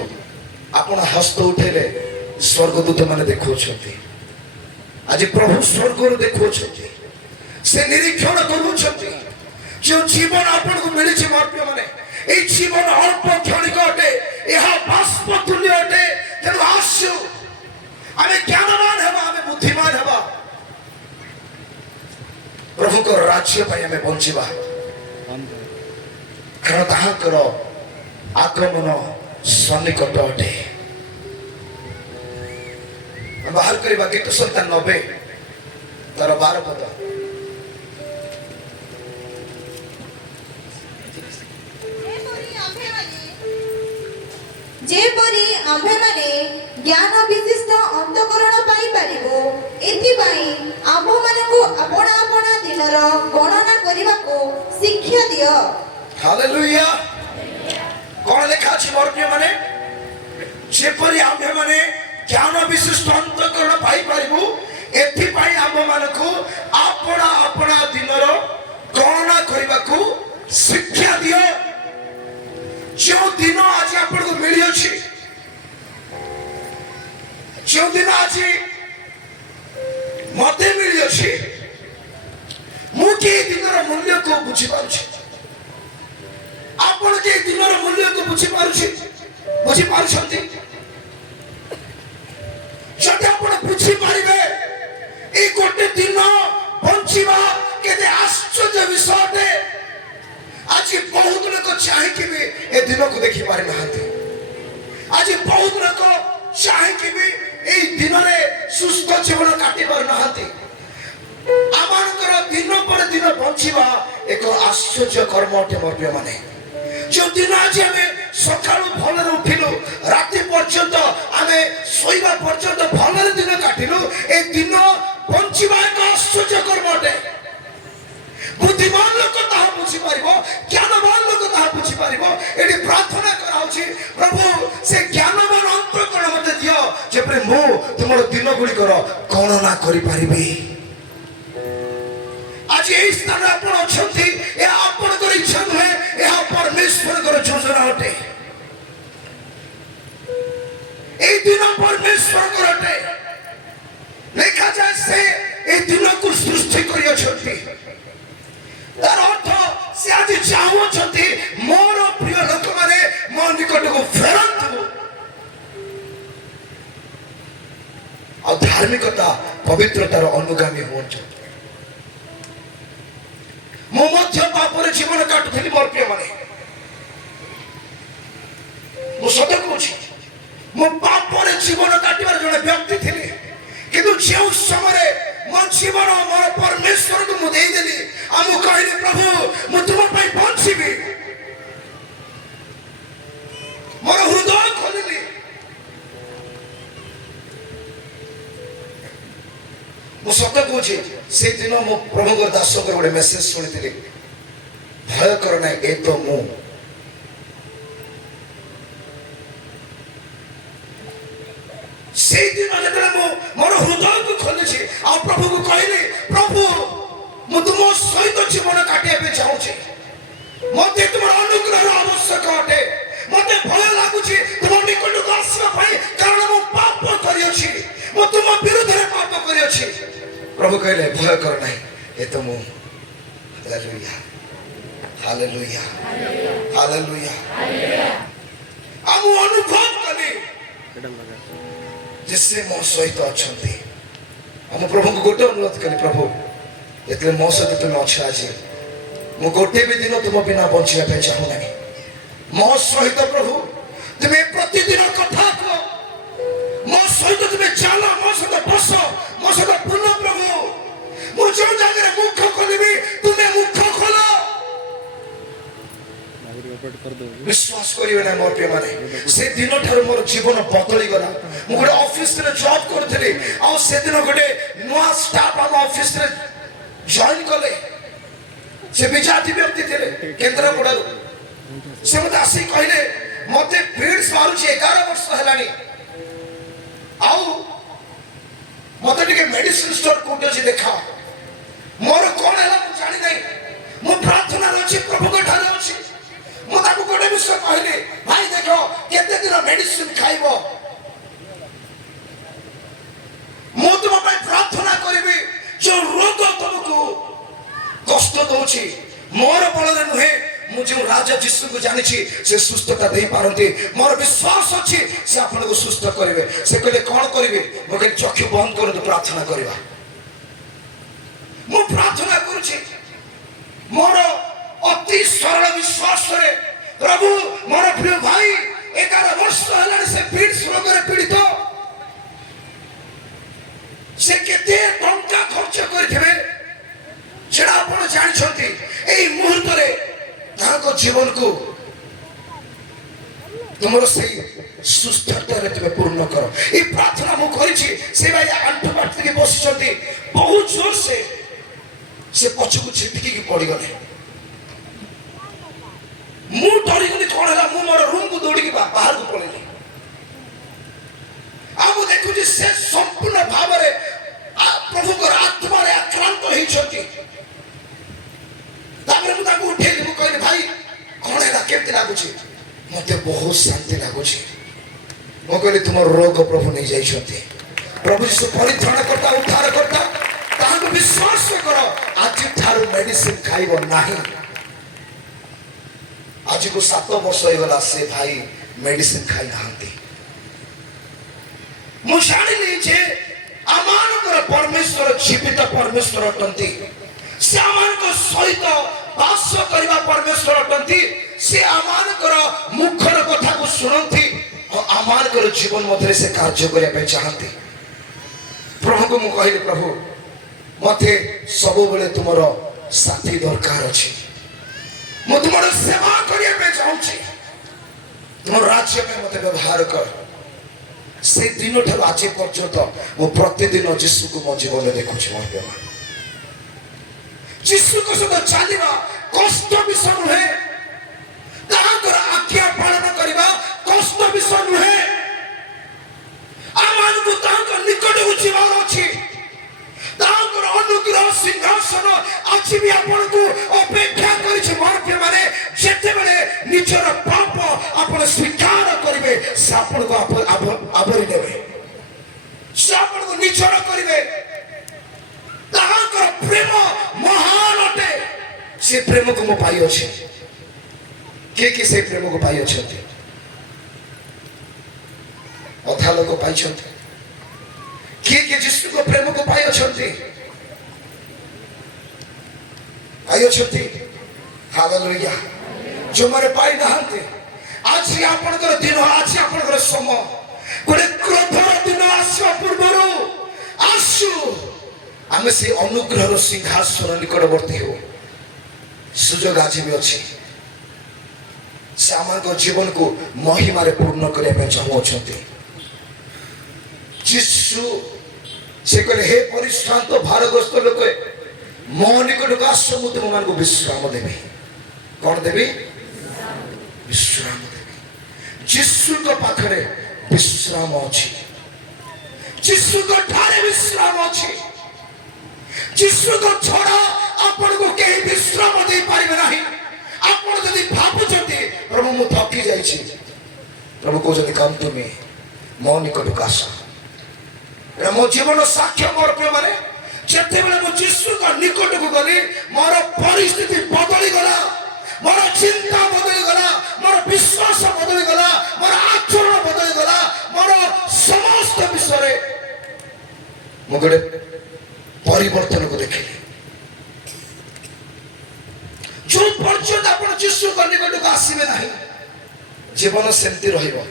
ଆପଣ ହସ୍ତ ଉଠେଇଲେ ସ୍ୱର୍ଗଦୂତ ମାନେ ଦେଖୁଅଛନ୍ତି। ଆଜି ପ୍ରଭୁ ସ୍ୱର୍ଗରୁ ଦେଖୁଅଛନ୍ତି, ସେ ନିରୀକ୍ଷଣ କରୁଛନ୍ତି। ଯେଉଁ ଜୀବନ ଆପଣଙ୍କୁ ମିଳିଛି ମୋର ପ୍ରିୟମାନେ, এই জীবন অল্প ক্ষণিক অটে, ଏହା ବାଷ୍ପ ତୁଲ୍ୟ ଅଟେ। ତେଣୁ ଆସୁ ଆମେ ଜ୍ଞାନବାନ ହେବା, ଆମେ ବୁଦ୍ଧିମାନ ହେବା, ପ୍ରଭୁଙ୍କ ରାଜ୍ୟ ପାଇଁ ଆମେ ବଞ୍ଚିବା। କାରଣ ତାହାଙ୍କର ଆଗମନ ସନ୍ନିକଟ ଅଟେ। ବାହାର କରିବା ଗୀତ ସଂଖ୍ୟା 90 ତାର 12 ପଦ। ଯେପରି ଆମ୍ଭେମାନେ ଜ୍ଞାନ ବିଶିଷ୍ଟ ଅନ୍ତଃକରଣ ପାଇପାରିବୁ, ଏଥିପାଇଁ ଆମ୍ଭମାନଙ୍କୁ ଆପଣା ଆପଣା ଦିନର ଗଣନା କରିବାକୁ ଶିକ୍ଷା ଦିଅ। ହାଲେଲୁୟା। କଣ ଲେଖା ଅଛି ମୋର ପ୍ରିୟମାନେ? ଯେପରି ଆମ୍ଭେମାନେ ଜ୍ଞାନ ବିଶିଷ୍ଟ ଅନ୍ତଃକରଣ ପାଇପାରିବୁ, ଏଥିପାଇଁ ଆମ୍ଭମାନଙ୍କୁ ଆପଣା ଆପଣା ଦିନର ଗଣନା କରିବାକୁ ଶିକ୍ଷା ଦିଅ। ଯେଉଁ ଦିନ ଆଜି ଆପଣଙ୍କୁ ମିଳିଅଛି, ଯେଉଁ ଦିନ ଆଜି ମତେ ମିଳିଅଛି, ମୁଁ କି ଏ ଦିନର ମୂଲ୍ୟକୁ ବୁଝିପାରୁଛି? ଆପଣ କି ଏ ଦିନର ମୂଲ୍ୟକୁ ବୁଝିପାରୁଛନ୍ତି? ଯଦି ଆପଣ ବୁଝିପାରିବେ এই ଗୋଟେ ଦିନ ବଞ୍ଚିବା କେତେ ଆଶ୍ଚର୍ଯ୍ୟ ବିଷୟ ଅଟେ। ଆଜି ବହୁତ ଲୋକ ଚାହିଁକି ବି ଏ ଦିନକୁ ଦେଖି ପାରିନାହାନ୍ତି। ଆଜି ବହୁତ ଲୋକ ଚାହିଁକି ବି এই ଦିନରେ ସୁସ୍ଥ ଜୀବନ କାଟି ପାରୁନାହାନ୍ତି। ଆମମାନଙ୍କର ଦିନ ପରେ ଦିନ ବଞ୍ଚିବା ଏକ ଆଶ୍ଚର୍ଯ୍ୟ କର୍ମ ଅଟେ ମୋର ପ୍ରିୟମାନେ। ଯେଉଁ ଦିନ ଆଜି ଆମେ ସକାଳୁ ଭଲରେ ଉଠିଲୁ, ରାତି ପର୍ଯ୍ୟନ୍ତ ଆମେ ଶୋଇବା ପର୍ଯ୍ୟନ୍ତ ଭଲରେ ଦିନ କାଟିଲୁ, ଏ ଦିନ ବଞ୍ଚିବା ଏକ ଆଶ୍ଚର୍ଯ୍ୟ କର୍ମ ଅଟେ। ବୁଦ୍ଧିମାନ ଲୋକ ତାହା ବୁଝିପାରିବ, ଜ୍ଞାନବାନ ଲୋକ ତାହା ବୁଝିପାରିବ। ଏଠି ପ୍ରାର୍ଥନା କରାହଉଛି, ପ୍ରଭୁ ସେ ଜ୍ଞାନବାନ ଅନ୍ତଃକରଣ ମତେ ଦିଅ, ଯେପରି ମୁଁ ତୁମର ଦିନ ଗୁଡ଼ିକର ଗଣନା କରିପାରିବି। ଆଜି এই ସ୍ଥାନରେ ଆପଣ ଅଛନ୍ତି, ଏହା ଆପଣଙ୍କର ଇଚ୍ଛା ନୁହେଁ, ଏହା ପରମେଶ୍ୱରଙ୍କର ଯୋଜନା ଅଟେ। এই ଦିନ ପରମେଶ୍ୱରଙ୍କର ଅଟେ। ବୃଦ୍ଧି କରିଅଛନ୍ତି। ତାର ଅର୍ଥ ସେ ଆଜି ଚାହୁଁଛନ୍ତି ମୋର ପ୍ରିୟ ଲୋକମାନେ ମୋ ନିକଟକୁ ଫେରନ୍ତୁ। ଆଉ ଧାର୍ମିକତା ପବିତ୍ରତାର ଅନୁଗାମୀ ହୁଅନ୍ତୁ। ମୁଁ ମଧ୍ୟ ପାପରେ ଜୀବନ କାଟୁଥିଲି ମୋର ପ୍ରିୟ ମାନେ। ମୁଁ ସତ କହୁଛି ମୁଁ ପାପରେ ଜୀବନ କାଟିବାର ଜଣେ ବ୍ୟକ୍ତି ଥିଲି। କିନ୍ତୁ ଯେଉଁ ସମୟରେ ମୋ ଜୀବନ ମୋର ପରମେଶ୍ୱରକୁ ମୁଁ ଦେଇଦେଲି ଆଉ ମୁଁ କହିଲି ପ୍ରଭୁ ମୁଁ ତୁମ ପାଇଁ ବଞ୍ଚିବି, ମୋର ହୃଦୟ ଖୋଲିଲି। ମୁଁ ସତ କହୁଛି ସେଇଦିନ ମୁଁ ପ୍ରଭୁଙ୍କର ଦାସଙ୍କର ଗୋଟେ ମେସେଜ ଶୁଣିଥିଲି, ଭୟ କର ନାହିଁ ଏ ତ ମୁଁ। ସେଇଦିନ ଯେତେବେଳେ ମୁଁ ମୋର ହୃଦୟକୁ ଖୋଲିଛି ଆଉ ପ୍ରଭୁକୁ କହିଲି ପ୍ରଭୁ ମୁଁ ତୁମ ସହିତ ଜୀବନ କାଟିବା ପାଇଁ ଚାହୁଁଛି, ମତେ ତୁମର ଅନୁଗ୍ରହର ଆବଶ୍ୟକ ଅଟେ। ମତେ ଭୟ ଲାଗୁଛି ତୁମ ନିକଟକୁ ଆସିବା ପାଇଁ, କାରଣ ମୁଁ ପାପ କରିଅଛି, ମୁଁ ତୁମ ବିରୁଦ୍ଧରେ ପାପ କରିଅଛି। ପ୍ରଭୁ କହିଲେ ଭୟ କର ନାହିଁ ଏ ତ ମୁଁ। Hallelujah hallelujah hallelujah. ଆଉ ମୁଁ ଅନୁଭବ କଲି ଯେ ସେ ମୋ ସହିତ ଅଛନ୍ତି। ଆଉ ମୁଁ ପ୍ରଭୁଙ୍କୁ ଗୋଟେ ଅନୁରୋଧ କଲି, ପ୍ରଭୁ ଯେତେବେଳେ ମୋ ସହିତ ତୁମେ ଅଛ ଆଜି, ମୁଁ ଗୋଟେ ବି ଦିନ ତୁମ ବିନା ବଞ୍ଚିବା ପାଇଁ ଚାହୁଁନାହିଁ। ମୋ ସହିତ ପ୍ରଭୁ ତୁମେ ପ୍ରତିଦିନ କଥା କୁହ, ମୋ ସହିତ ତୁମେ ଚାଲ, ମୋ ସହିତ ବସ, ମୋ ସହିତ ବୁଲ। ପ୍ରଭୁ ମୁଁ ଯେଉଁ ଜାଗାରେ ମୁଖ ଖୋଲିବି ତୁମେ ମୁଖ ଖୋଲ। ବିଶ୍ୱାସ କରିବେ ନା ମୋର ପ୍ରିୟ ମାନେ, ସେ ଦିନ ଠାରୁ ମୋର ଜୀବନ ବଦଳି ଗଲା। ମୁଁ ଗୋଟେ ଅଫିସରେ ଜବ୍ କରୁଥିଲି ଆଉ ସେଦିନ ଗୋଟେ ନୂଆ ଷ୍ଟାଫ ଆମ ଅଫିସରେ ଜଏନ୍ କଲେ। ସେ ବିଜାତି ବ୍ୟକ୍ତି ଥିଲେ କେନ୍ଦ୍ରାପଡ଼ାରୁ। ସେ ମତେ ଆସିକି କହିଲେ ମତେ ପିରିୟଡ୍ସ ମାରୁଛି 11 ବର୍ଷ ହେଲାଣି, ଆଉ ମତେ ଟିକେ ମେଡିସିନ ଷ୍ଟୋର କୋଉଠି ଅଛି ଦେଖାଅ। ମୋର କଣ ହେଲା ମୁଁ ଜାଣି ନାହିଁ, ମୁଁ ପ୍ରାର୍ଥନାରେ ଅଛି, ପ୍ରଭୁଙ୍କ ଠାରେ ଅଛି। ମୁଁ ତାକୁ ଗୋଟେ ବିଷୟ କହିଲି, ଭାଇ ଦେଖ କେତେ ଦିନ ମେଡିସିନ ଖାଇବ, ମୁଁ ତୁମ ପାଇଁ ପ୍ରାର୍ଥନା କରିବି। ଯୋଉ ରୋଗ ତମକୁ କଷ୍ଟ ଦଉଛି ମୋର ବଳରେ ନୁହେଁ, ମୁଁ ଯେଉଁ ରାଜା ଯୀଶୁଙ୍କୁ ଜାଣିଛି ସେ ସୁସ୍ଥତା ଦେଇପାରନ୍ତି। ମୋର ବିଶ୍ୱାସ ଅଛି ସେ ଆପଣଙ୍କୁ ସୁସ୍ଥ କରିବେ। ସେ କହିଲେ କଣ କରିବେ? ମୁଁ କହିଲି ଚକ୍ଷୁ ବନ୍ଦ କରନ୍ତୁ, ପ୍ରାର୍ଥନା କରିବା। ମୁଁ ପ୍ରାର୍ଥନା କରୁଛି ମୋର ଅତି ସରଳ ବିଶ୍ୱାସରେ, ପ୍ରଭୁ ମୋର ପ୍ରିୟ ଭାଇ 11 ବର୍ଷ ହେଲାଣି ସେ ପିଡ୍ସ ରୋଗରେ ପୀଡ଼ିତ। ସେ କେତେ ଟଙ୍କା ଖର୍ଚ୍ଚ କରିଥିବେ ସେଟା ଆପଣ ଜାଣିଛନ୍ତି। ଏଇ ମୁହୂର୍ତ୍ତରେ ତାଙ୍କ ଜୀବନକୁ ତୁମର ସେଇ ସୁସ୍ଥତାରେ ତୁମେ ପୂର୍ଣ୍ଣ କର। ଏଇ ପ୍ରାର୍ଥନା ମୁଁ କରିଛି। ସେ ଭାଇ ଆଣ୍ଠୁ ପାଟିକି ବସିଛନ୍ତି, ବହୁତ ଜୋରସେ ସେ ପଛକୁ ଛିଟିକି ପଡ଼ିଗଲେ। ମୁଁ ଡରିଗଲି, କଣ ହେଲା? ମୁଁ ମୋର ରୁମକୁ ଦୌଡ଼ିକି ବାହାରକୁ ପଳେଇଲି। ଆଉ ମୁଁ ଦେଖୁଛି ସେ ସମ୍ପୂର୍ଣ୍ଣ ଭାବରେ ପ୍ରଭୁଙ୍କର ଆତ୍ମାରେ ଆକ୍ରାନ୍ତ ହେଇଛନ୍ତି। ତାପରେ ମୁଁ ତାଙ୍କୁ ଉଠେଇଲି, ମୁଁ କହିଲି ଭାଇ କଣ ହେଲା, କେମିତି ଲାଗୁଛି? ମତେ ବହୁତ ଶାନ୍ତି ଲାଗୁଛି। ମୁଁ କହିଲି ତୁମର ରୋଗ ପ୍ରଭୁ ନେଇଯାଇଛନ୍ତି। ପ୍ରଭୁ ଯୀଶୁ ପରିତ୍ରାଣ କର୍ତ୍ତା, ଉଦ୍ଧାର କର୍ତ୍ତା, ତାହାକୁ ବିଶ୍ୱାସ କର। ଆଜି ଠାରୁ ମେଡିସିନ ଖାଇବ ନାହିଁ। ଆଜିକୁ 7 ବର୍ଷ ହେଇଗଲା ସେ ଭାଇ ମେଡିସିନ ଖାଇ ନାହାନ୍ତି। ମୁଁ ଜାଣିଲି ଯେ ଆମମାନଙ୍କର ପରମେଶ୍ୱର ଜୀବିତ ପରମେଶ୍ୱର ଅଟନ୍ତି। ସେ ଆମମାନଙ୍କ ସହିତ ବାସ କରିବା ପରମେଶ୍ୱର ଅଟନ୍ତି। ସେ ଆମମାନଙ୍କର ମୁଖର କଥାକୁ ଶୁଣନ୍ତି ଆଉ ଆମମାନଙ୍କର ଜୀବନ ମଧ୍ୟରେ ସେ କାର୍ଯ୍ୟ କରିବା ପାଇଁ ଚାହାନ୍ତି। ପ୍ରଭୁଙ୍କୁ ମୁଁ କହିଲି, ପ୍ରଭୁ ମତେ ସବୁବେଳେ ତୁମର ସାଥୀ ଦରକାର ଅଛି। ମୁଁ ତୁମର ସେବା କରିବା ପାଇଁ ଚାହୁଁଛି। ତୁମର ରାଜ୍ୟ ପାଇଁ ମତେ ବ୍ୟବହାର କର। ସେ ଦିନ ଠାରୁ ଆଜି ପର୍ଯ୍ୟନ୍ତ ମୁଁ ପ୍ରତିଦିନ ଯୀଶୁକୁ ମୋ ଜୀବନରେ ଦେଖୁଛି। ମୋ ପ୍ରିୟ ଯୀଶୁଙ୍କ ସହିତ ଚାଲିବା କଷ୍ଟ ବିଷୟ ନୁହେଁ, ତାହାଙ୍କର ଆଜ୍ଞା ପାଳନ କରିବା କଷ୍ଟ ବିଷୟ ନୁହେଁ। ଆମମାନଙ୍କୁ ତାଙ୍କ ନିକଟକୁ ଯିବାର ଅଛି। ତାଙ୍କର ଅନୁଗ୍ରହ ସିଂହାସନ ଆଜି ବି ଆପଣଙ୍କୁ ଅପେକ୍ଷା କରିଛି। ମୋର ପ୍ରିୟମାନେ, ଯେତେବେଳେ ନିଜର ପାପ ଆପଣ ସ୍ୱୀକାର କରିବେ ସେ ଆପଣଙ୍କୁ ଆବରି ନେବେ, ସେ ଆପଣଙ୍କୁ ନିଜର କରିବେ। ତାହାଙ୍କର ପ୍ରେମ से प्रेम को मु पाई अछि के से प्रेम को पाई अछंती अधा लोग पाई छंती के यीशु को प्रेम को पाई अछंती पाई अछंती हालेलुया जो मारे पाई नहंती आज आपनकर दिन आज आपनकर समय गोटे क्रोधर दिन आसवा पूर्वर आसु आमे से अनुग्रहर सिंहासन निकटवर्ती हो सुजोग आज भी अच्छी से आम जीवन को महिमारे पूर्ण करने चाहते यीशु से कहले हे परिश्रांत भारग्रस्त लोक मो निकट आस मु तुम विश्राम देवी कौन देवी विश्राम देवी यीशु पाखरे विश्राम अच्छी यीशु ठारे विश्राम अच्छी यीशु छड़ा आपण को कहीं विश्राम दे पारिबे नाही आपण जदि भाबुछथि प्रभु मु थकी जाइछि प्रभु कहते कम तुम मो निकट आस मो जीवन साक्ष्य मोर प्रिय माने जेते बेले मु यीशु का निकट को गली मोर परिस्थिति बदली गला मोर चिंता बदली गला मोर विश्वास बदली गला मोर आचरण बदली गला मोर समस्त विषय मु गडे परिवर्तन को देखिली जो पर्यंत आपण यीशु का निकट को आसीबे नाही जीवन सेमती रहिबो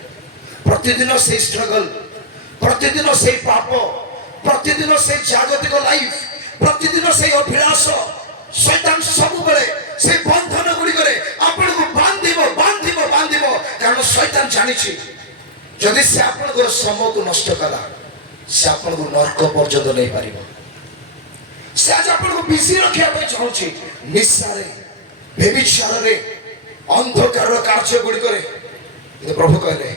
प्रतिदिन से स्ट्रगल प्रतिदिन से पाप प्रतिदिन से जागतिक लाइफ प्रतिदिन से अभिलाष शैतान सब बेले से बंधन गुडी करे आपण को बांधिबो बांधिबो बांधिबो कारण शैतान जानिछि जदि से आपण को समय को नष्ट कला से आपण को नरक पर्यंत नहीं पारिबो से आज आपण को बिजी रखिया पे चाहूछि निस्सारे व्यभिचार रे अंधकार कार्य गुडी करे किंतु प्रभु कहले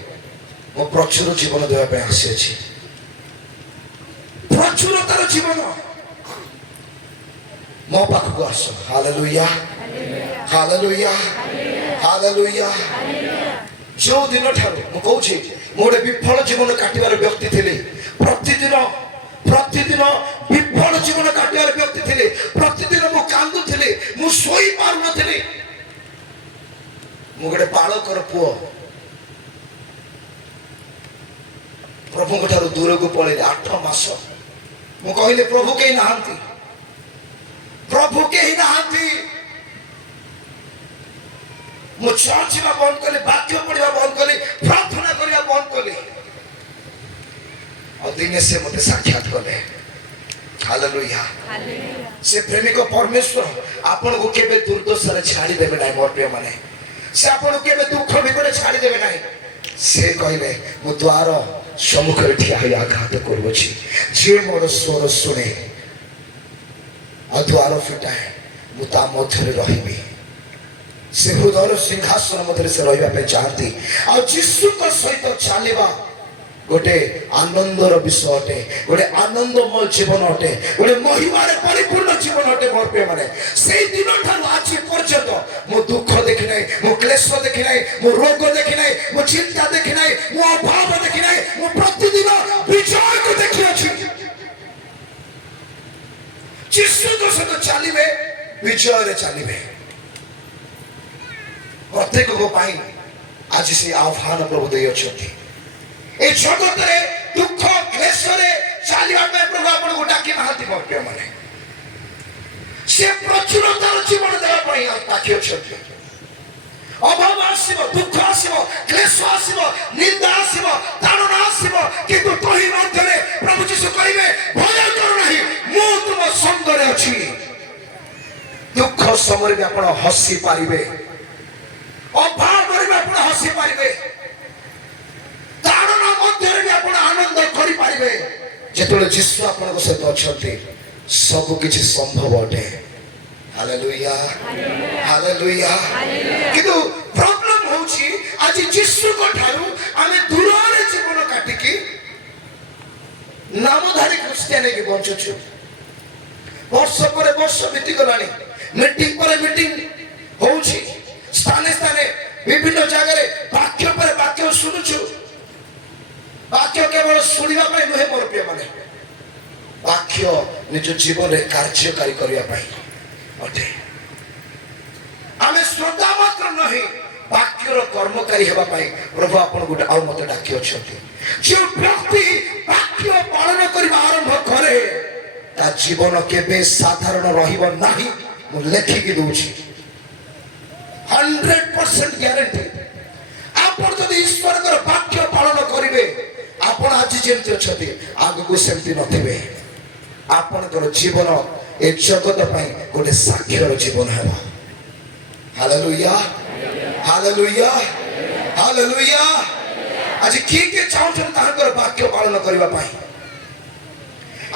मो प्रचुर जीवन देवा पे आसी अछि प्रचुरतार जीवन मो पाख को आस हालेलुया हालेलुया हालेलुया जो दिन ठारू मु कहूछि मो गोटे विफल जीवन काटिबार व्यक्ति थिले प्रतिदिन प्रतिदिन विफल जीवन काटिबार व्यक्ति थिले प्रतिदिन मु कांदु थिले मु सोई पार न थिले मु गोटे बालकर पुओ प्रभु ठार दूर को पड़े 8 मास मु कहले प्रभु के नहांती प्रभु के ही नहांती मु चर्च में बंद कली वाक्य पढ़ा बंद कली प्रार्थना करिया बंद कली और दिने से मते साक्षात कले हालेलुया से प्रेमिक परमेश्वर आपण को केबे दुर्दशा रे छाड़ी देबे नाही मोर प्रिय माने से आपण को केबे दुख भितर छाड़ी देबे नाही से कहले मु द्वार सम्मुख ठिया आघात करुछि जे मोर स्वर शुणे द्वार फिटाए मुता मध्य रही से हृदय सिंहासन मध्य से रही चाहती यीशु सहित चलवा गोटे आनंदर विषय अटे गोटे आनंदमय जीवन अटे गोटे महिमार परिपूर्ण जीवन अटे मोर प्रिय माने से दिन ठार आज पर्यंत मो दुख देखि नै मो क्लेश देखि नै मो रोग देखि नै मो चिंता देखि नै मो अभाव देखि नै मो प्रतिदिन विजय को देखि अछि यीशु को सहित चलिबे विजय रे चलिबे प्रत्येक को पाई आज से आह्वान प्रभु दे अछथि ए जगत रे दुख क्लेश रे चलिबा पे प्रभु आपन को डाकी नाहति मोर माने से प्रचुरतार जीवन देवा पई ताकि अछथि अभाव आसीबो दुख आसीबो क्लेश आसीबो निंदा आसीबो ताड़ना आसीबो किंतु तोही मध्य रे प्रभु यीशु कहिबे भय कर नाही मु तुम संग रे अछि दुख समय रे आपन हसी पारिबे अभाव रे आपन हसी पारिबे ताड़ना मध्य रे आपन आनंद करि पारिबे जेतले यीशु आपन को सहित अछथि सब किछि संभव अटे हालेलुया हालेलुया किंतु प्रॉब्लम होची आज यीशु को ठारू आमे दूर रे जीवन काटिकी नामधारी क्रिश्चियन के बंचुछु वर्ष पर वर्ष बीती गलानी मीटिंग पर मीटिंग होची स्थाने स्थाने विभिन्न जगह रे वाक्य पर वाक्य सुनुछु वाक्य केवल सुनिबा पय नुहे मोर प्रिय माने वाक्य निज जीवन रे कार्यकारी करिया पय अटे ଶ୍ରଦ୍ଧା ମାତ୍ର ନୁହେଁ ବାକ୍ୟର କର୍ମକାରୀ ହେବା ପାଇଁ ପ୍ରଭୁ ଆପଣ ଗୋଟେ ଆଉ ମତେ ଡାକି ଅଛନ୍ତି। ଯେଉଁ ବ୍ୟକ୍ତି ବାକ୍ୟ ପାଳନ କରିବା ଆରମ୍ଭ କରେ ତା ଜୀବନ କେବେ ସାଧାରଣ ରହିବ ନାହିଁ। ମୁଁ ଲେଖିକି ଦଉଛି 100% ଗ୍ୟାରେଣ୍ଟି। ଆପଣ ଯଦି ଈଶ୍ୱରଙ୍କର ବାକ୍ୟ ପାଳନ କରିବେ ଆପଣ ଆଜି ଯେମିତି ଅଛନ୍ତି ଆଗକୁ ସେମିତି ନଥିବେ। ଆପଣଙ୍କର ଜୀବନ ଏ ଜଗତ ପାଇଁ ଗୋଟେ ସାକ୍ଷର ଜୀବନ ହେବ। Hallelujah hallelujah hallelujah. ଆଜି କିଏ କିଏ ଚାହୁଁଛନ୍ତି ତାଙ୍କର ବାକ୍ୟ ପାଳନ କରିବା ପାଇଁ?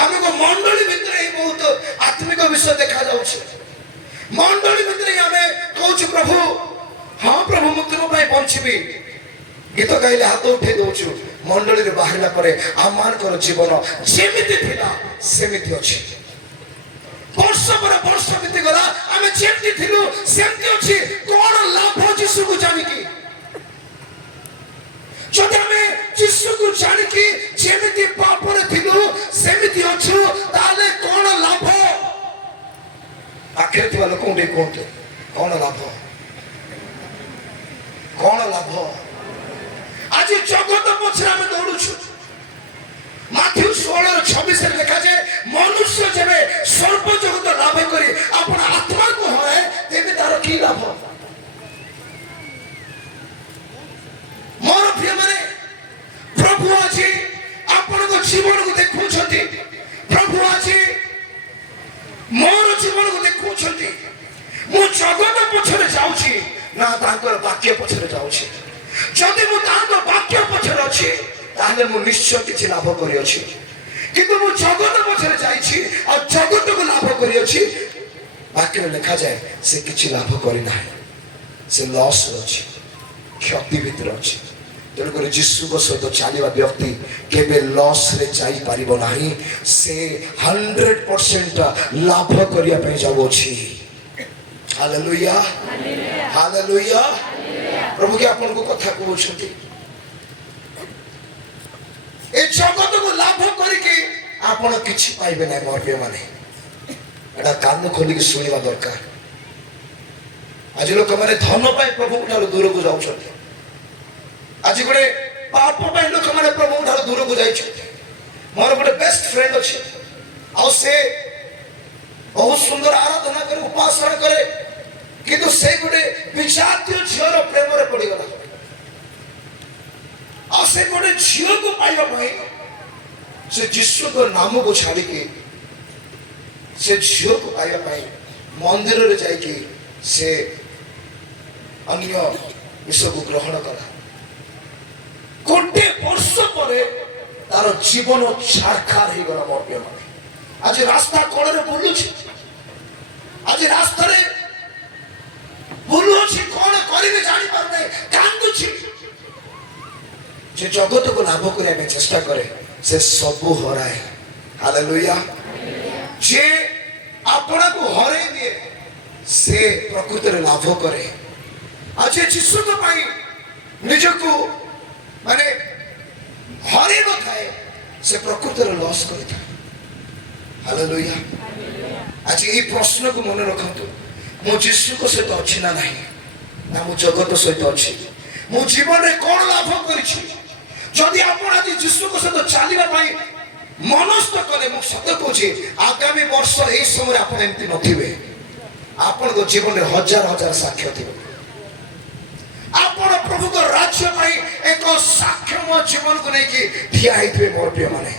ଆମକୁ ମଣ୍ଡଳୀ ଭିତରେ ବହୁତ ଆତ୍ମିକ ବିଷୟ ଦେଖାଯାଉଛି। ମଣ୍ଡଳୀ ଭିତରେ ଆମେ କହୁଛୁ ପ୍ରଭୁ ହଁ ପ୍ରଭୁ ମୁଁ ତୁମ ପାଇଁ ବଞ୍ଚିବି, ଗୀତ ଗାଇଲେ ହାତ ଉଠେଇ ଦଉଛୁ। ମଣ୍ଡଳୀରେ ବାହାରିଲା ପରେ ଆମମାନଙ୍କର ଜୀବନ ଯେମିତି ଥିଲା ସେମିତି ଅଛି। ବର୍ଷ ପରେ ବର୍ଷ ବିତିଗଲା ଆମେ ଯେମିତି ଥିଲୁ ସେମିତି ଅଛି। କଣ ଲାଭ ଯୀଶୁକୁ ଜାଣିକି? ଯଦି ଆମେ ଯୀଶୁକୁ ଜାଣିକି ଯେମିତି ପାପରେ ଥିଲୁ ସେମିତି ଅଛୁ ତାହେଲେ କଣ ଲାଭ? ପାଖରେ ଥିବା ଲୋକଙ୍କୁ ଟିକେ କୁହନ୍ତୁ କଣ ଲାଭ? କଣ ଲାଭ? ଆଜି ଜଗତ ପଛରେ ଆମେ ଦୌଡୁଛୁ। ମାଥ୍ୟୁ 16:26 ଲେଖାଯାଏ ମନୁଷ୍ୟ ଯେବେ ସର୍ବ ଜଗତ ଲାଭ କରି ଆପଣ ଆତ୍ମାକୁ ହରାଏ ତେବେ ତାର କି ଲାଭ? ମୋର ପ୍ରିୟମାନେ ପ୍ରଭୁ ଆଜି ଆପଣଙ୍କ ଜୀବନକୁ ଦେଖୁଛନ୍ତି। ପ୍ରଭୁ ଆଜି ମୋର ଜୀବନକୁ ଦେଖୁଛନ୍ତି। ମୁଁ ଜଗତ ପଛରେ ଯାଉଛି ନା ତାଙ୍କର ବାକ୍ୟ ପଛରେ ଯାଉଛି? ଯଦି ମୁଁ ତାଙ୍କ ବାକ୍ୟ ପଛରେ ଅଛି ତାହେଲେ ମୁଁ ନିଶ୍ଚୟ କିଛି ଲାଭ କରିଅଛି। କିନ୍ତୁ ମୁଁ ଜଗତ ପଛରେ ଯାଇଛି ଆଉ ଜଗତକୁ ଲାଭ କରିଅଛି, ବାକ୍ୟରେ ଲେଖାଯାଏ ସେ କିଛି ଲାଭ କରିନାହିଁ, ସେ ଲସ୍ରେ ଅଛି, କ୍ଷତି ଭିତରେ ଅଛି। ତେଣୁକରି ଯୀଶୁଙ୍କ ସହିତ ଚାଲିବା ବ୍ୟକ୍ତି କେବେ ଲସ୍ରେ ଯାଇପାରିବ ନାହିଁ। ସେ 100% ଲାଭ କରିବା ପାଇଁ ଯାଉଅଛି। Hallelujah hallelujah. ପ୍ରଭୁ କି ଆପଣଙ୍କୁ କଥା କହୁଛନ୍ତି ଏ ଜଗତକୁ ଲାଭ କରିକି ଆପଣ କିଛି ପାଇବେ ନାହିଁ। ମୋର ପ୍ରିୟମାନେ ଏଟା କାନ ଖୋଲିକି ଶୁଣିବା ଦରକାର। ଆଜି ଲୋକମାନେ ଧନ ପାଇଁ ପ୍ରଭୁଙ୍କ ଠାରୁ ଦୂରକୁ ଯାଉଛନ୍ତି। ଆଜି ଗୋଟେ ପାପ ପାଇଁ ଲୋକମାନେ ପ୍ରଭୁଙ୍କ ଠାରୁ ଦୂରକୁ ଯାଇଛନ୍ତି। ମୋର ଗୋଟେ ବେଷ୍ଟ ଫ୍ରେଣ୍ଡ ଅଛି ଆଉ ସେ ବହୁତ ସୁନ୍ଦର ଆରାଧନା କରେ, ଉପାସନା କରେ, କିନ୍ତୁ ସେ ଗୋଟେ ବିଜାତୀୟ ଝିଅର ପ୍ରେମରେ ପଡିଗଲା। ଆଉ ସେ ଗୋଟେ ଝିଅକୁ ପାଇବା ପାଇଁ ସେ ଯୀଶୁଙ୍କ ନାମକୁ ଛାଡ଼ିକି ସେ ଝିଅକୁ ପାଇବା ପାଇଁ ମନ୍ଦିରରେ ଯାଇକି ସେ ଅନ୍ୟ ବିଷୟକୁ ଗ୍ରହଣ କଲା। ଗୋଟେ ବର୍ଷ ପରେ ତାର ଜୀବନ ଛାରଖାର ହେଇଗଲା। ମୋର ପ୍ରିୟମାନେ ଆଜି ରାସ୍ତା କଡ଼ରେ ବୁଲୁଛି, ଆଜି ରାସ୍ତାରେ ବୁଲୁଛି, କଣ କରିବି ଜାଣିପାରୁନାହିଁ, କାନ୍ଦୁଛି। ଯେ ଜଗତକୁ ଲାଭ କରିବା ପାଇଁ ଚେଷ୍ଟା କରେ ସେ ସବୁ ହରାଏ। ହାଲେଲୁୟା। ଯେ ଆପଣଙ୍କୁ ହରେଇ ଦିଏ ସେ ପ୍ରକୃତରେ ଲାଭ କରେ। ଆଉ ଯେ ଯୀଶୁଙ୍କ ପାଇଁ ନିଜକୁ ମାନେ ହରେଇ ନଥାଏ ସେ ପ୍ରକୃତରେ ଲସ୍ କରିଥାଏ। ହାଲେଲୁୟା। ଆଜି ଏଇ ପ୍ରଶ୍ନକୁ ମନେ ରଖନ୍ତୁ, ମୁଁ ଯୀଶୁଙ୍କ ସହିତ ଅଛି ନା ନାହିଁ, ନା ମୁଁ ଜଗତ ସହିତ ଅଛି? ମୁଁ ଜୀବନରେ କଣ ଲାଭ କରିଛି? ଯଦି ଆପଣ ଆଜି ଯୀଶୁଙ୍କ ସହିତ ଚାଲିବା ପାଇଁ ମନସ୍ଥ କଲେ, ମୁଁ ସତ କହୁଛି ଆଗାମୀ ବର୍ଷ ଏଇ ସମୟରେ ଆପଣ ଏମିତି ନଥିବେ। ଆପଣଙ୍କ ଜୀବନରେ ହଜାର ହଜାର ସାକ୍ଷ୍ୟ ଥିବ। ଆପଣ ପ୍ରଭୁଙ୍କ ରାଜ୍ୟ ପାଇଁ ଏକ ସାକ୍ଷ୍ୟମୟ ଜୀବନକୁ ନେଇକି ଠିଆ ହେଇଥିବେ। ମୋର ପ୍ରିୟମାନେ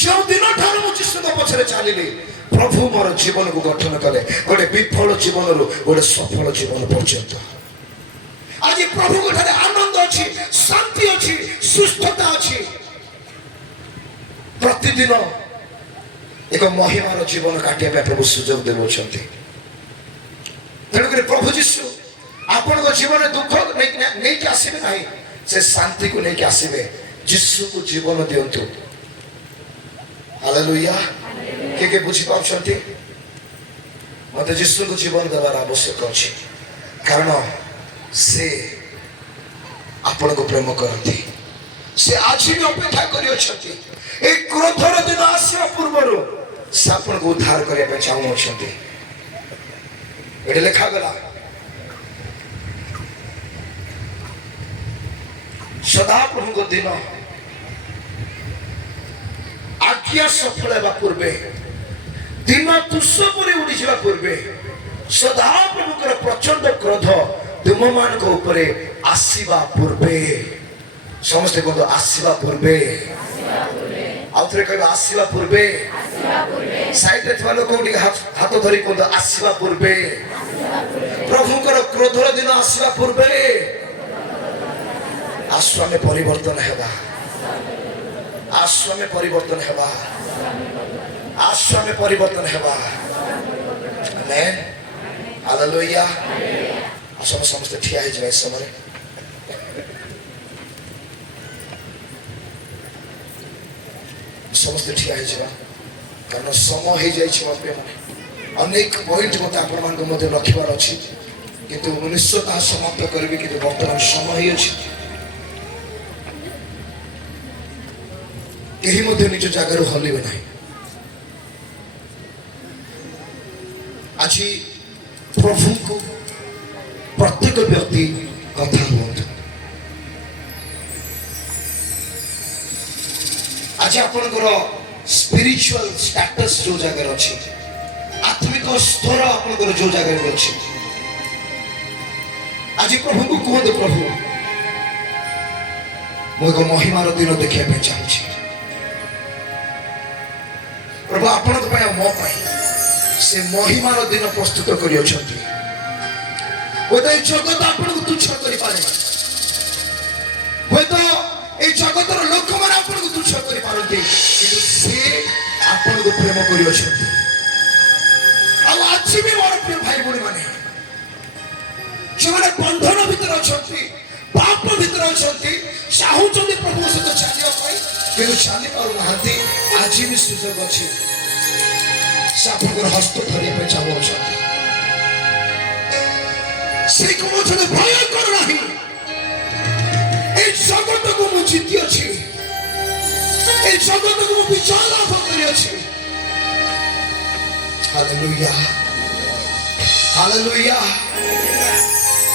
ଯେଉଁ ଦିନ ଠାରୁ ମୁଁ ଯୀଶୁଙ୍କ ପଛରେ ଚାଲିଲି ପ୍ରଭୁ ମୋର ଜୀବନକୁ ଗଠନ କଲେ ଗୋଟେ ବିଫଳ ଜୀବନରୁ ଗୋଟେ ସଫଳ ଜୀବନ ପର୍ଯ୍ୟନ୍ତ। ଆଜି ପ୍ରଭୁଙ୍କ ଠାରେ ଆନନ୍ଦ ଅଛି, ଶାନ୍ତି ଅଛି, ସୁସ୍ଥତା ଅଛି। ପ୍ରତିଦିନ ଏକ ମହିମାର ଜୀବନ କାଟିବା ପାଇଁ ପ୍ରଭୁ ସୁଯୋଗ ଦେଉଛନ୍ତି। ତେଣୁକରି ପ୍ରଭୁ ଯୀଶୁ ଆପଣଙ୍କ ଜୀବନରେ ଦୁଃଖ ନେଇକି ଆସିବେ ନାହିଁ, ସେ ଶାନ୍ତିକୁ ନେଇକି ଆସିବେ। ଯୀଶୁକୁ ଜୀବନ ଦିଅନ୍ତୁ। ହାଲେଲୁୟା। କିଏ କିଏ ବୁଝିପାରୁଛନ୍ତି? ମତେ ଯୀଶୁଙ୍କୁ ଜୀବନ ଦେବାର ଆବଶ୍ୟକ ଅଛି, କାରଣ ସେ ଆପଣଙ୍କୁ ପ୍ରେମ କରନ୍ତି। ସେ ଆଜି ବି ଅପେକ୍ଷା କରିଅଛନ୍ତି। এই କ୍ରୋଧର ଦିନ ଆସିବା ପୂର୍ବରୁ ସେ ଆପଣଙ୍କୁ ଉଦ୍ଧାର କରିବା ପାଇଁ ଚାହୁଁଅଛନ୍ତି। ଏଠି ଲେଖାଗଲା सदाप्रभु को दिन आज्ञा सफल होगा पूर्वे दिन तुष पर उड़ी जा पूर्वे सदाप्रभुकर प्रचंड क्रोध तुम मान ऊपर आसवा पूर्वे समस्ते कहते आसवा पूर्वे आउ थे कह आसवा पूर्वे साइड रे लोक हाथ धरी कहते आसवा पूर्वे प्रभुकर क्रोधर दिन आसवा पूर्वे आसु आमे परिवर्तन हेबा आसु आमे परिवर्तन हेबा आसु आमे परिवर्तन हेबा आमेन हालेलुया समस्त ठिया हे जाय समय समस्त ठिया हे जा कारण समय हे जाय छ बापे माने अनेक पॉइंट मते आपण मान मते रखिबार अछि किंतु निश्चित समाप्त करबी कि वर्तमान समय ही अछि केही मध्य निज जगह हलिबे नाही आज प्रभु को प्रत्येक व्यक्ति कथा हुआ आज आपनकर स्पिरिचुअल स्टेटस जो जगह अच्छी आत्मिक स्तर आपनकर जो जगह अच्छी आज प्रभु को कहते प्रभु मुझे महिमार दिन देखा चाहूँगी प्रभु आपण मो से महिमार दिन प्रस्तुत कर जगत आपन को तुच्छ कर जगतर लोक मैंने आपन को तुच्छ कर प्रेम कर आज भी मोर प्रिय भाई भाई मैंने जो मैंने बंधन भितर अच्छा पाप भितर अच्छा चाहूँ प्रभु सहित चलने कि चली पार ना आज भी सुजोग अच्छी हस्त धरने चाहूँ से कहते भय कर ना जगत को मुझे जीति अच्छी जगत को विजय लाभ कर हालेलुया हालेलुया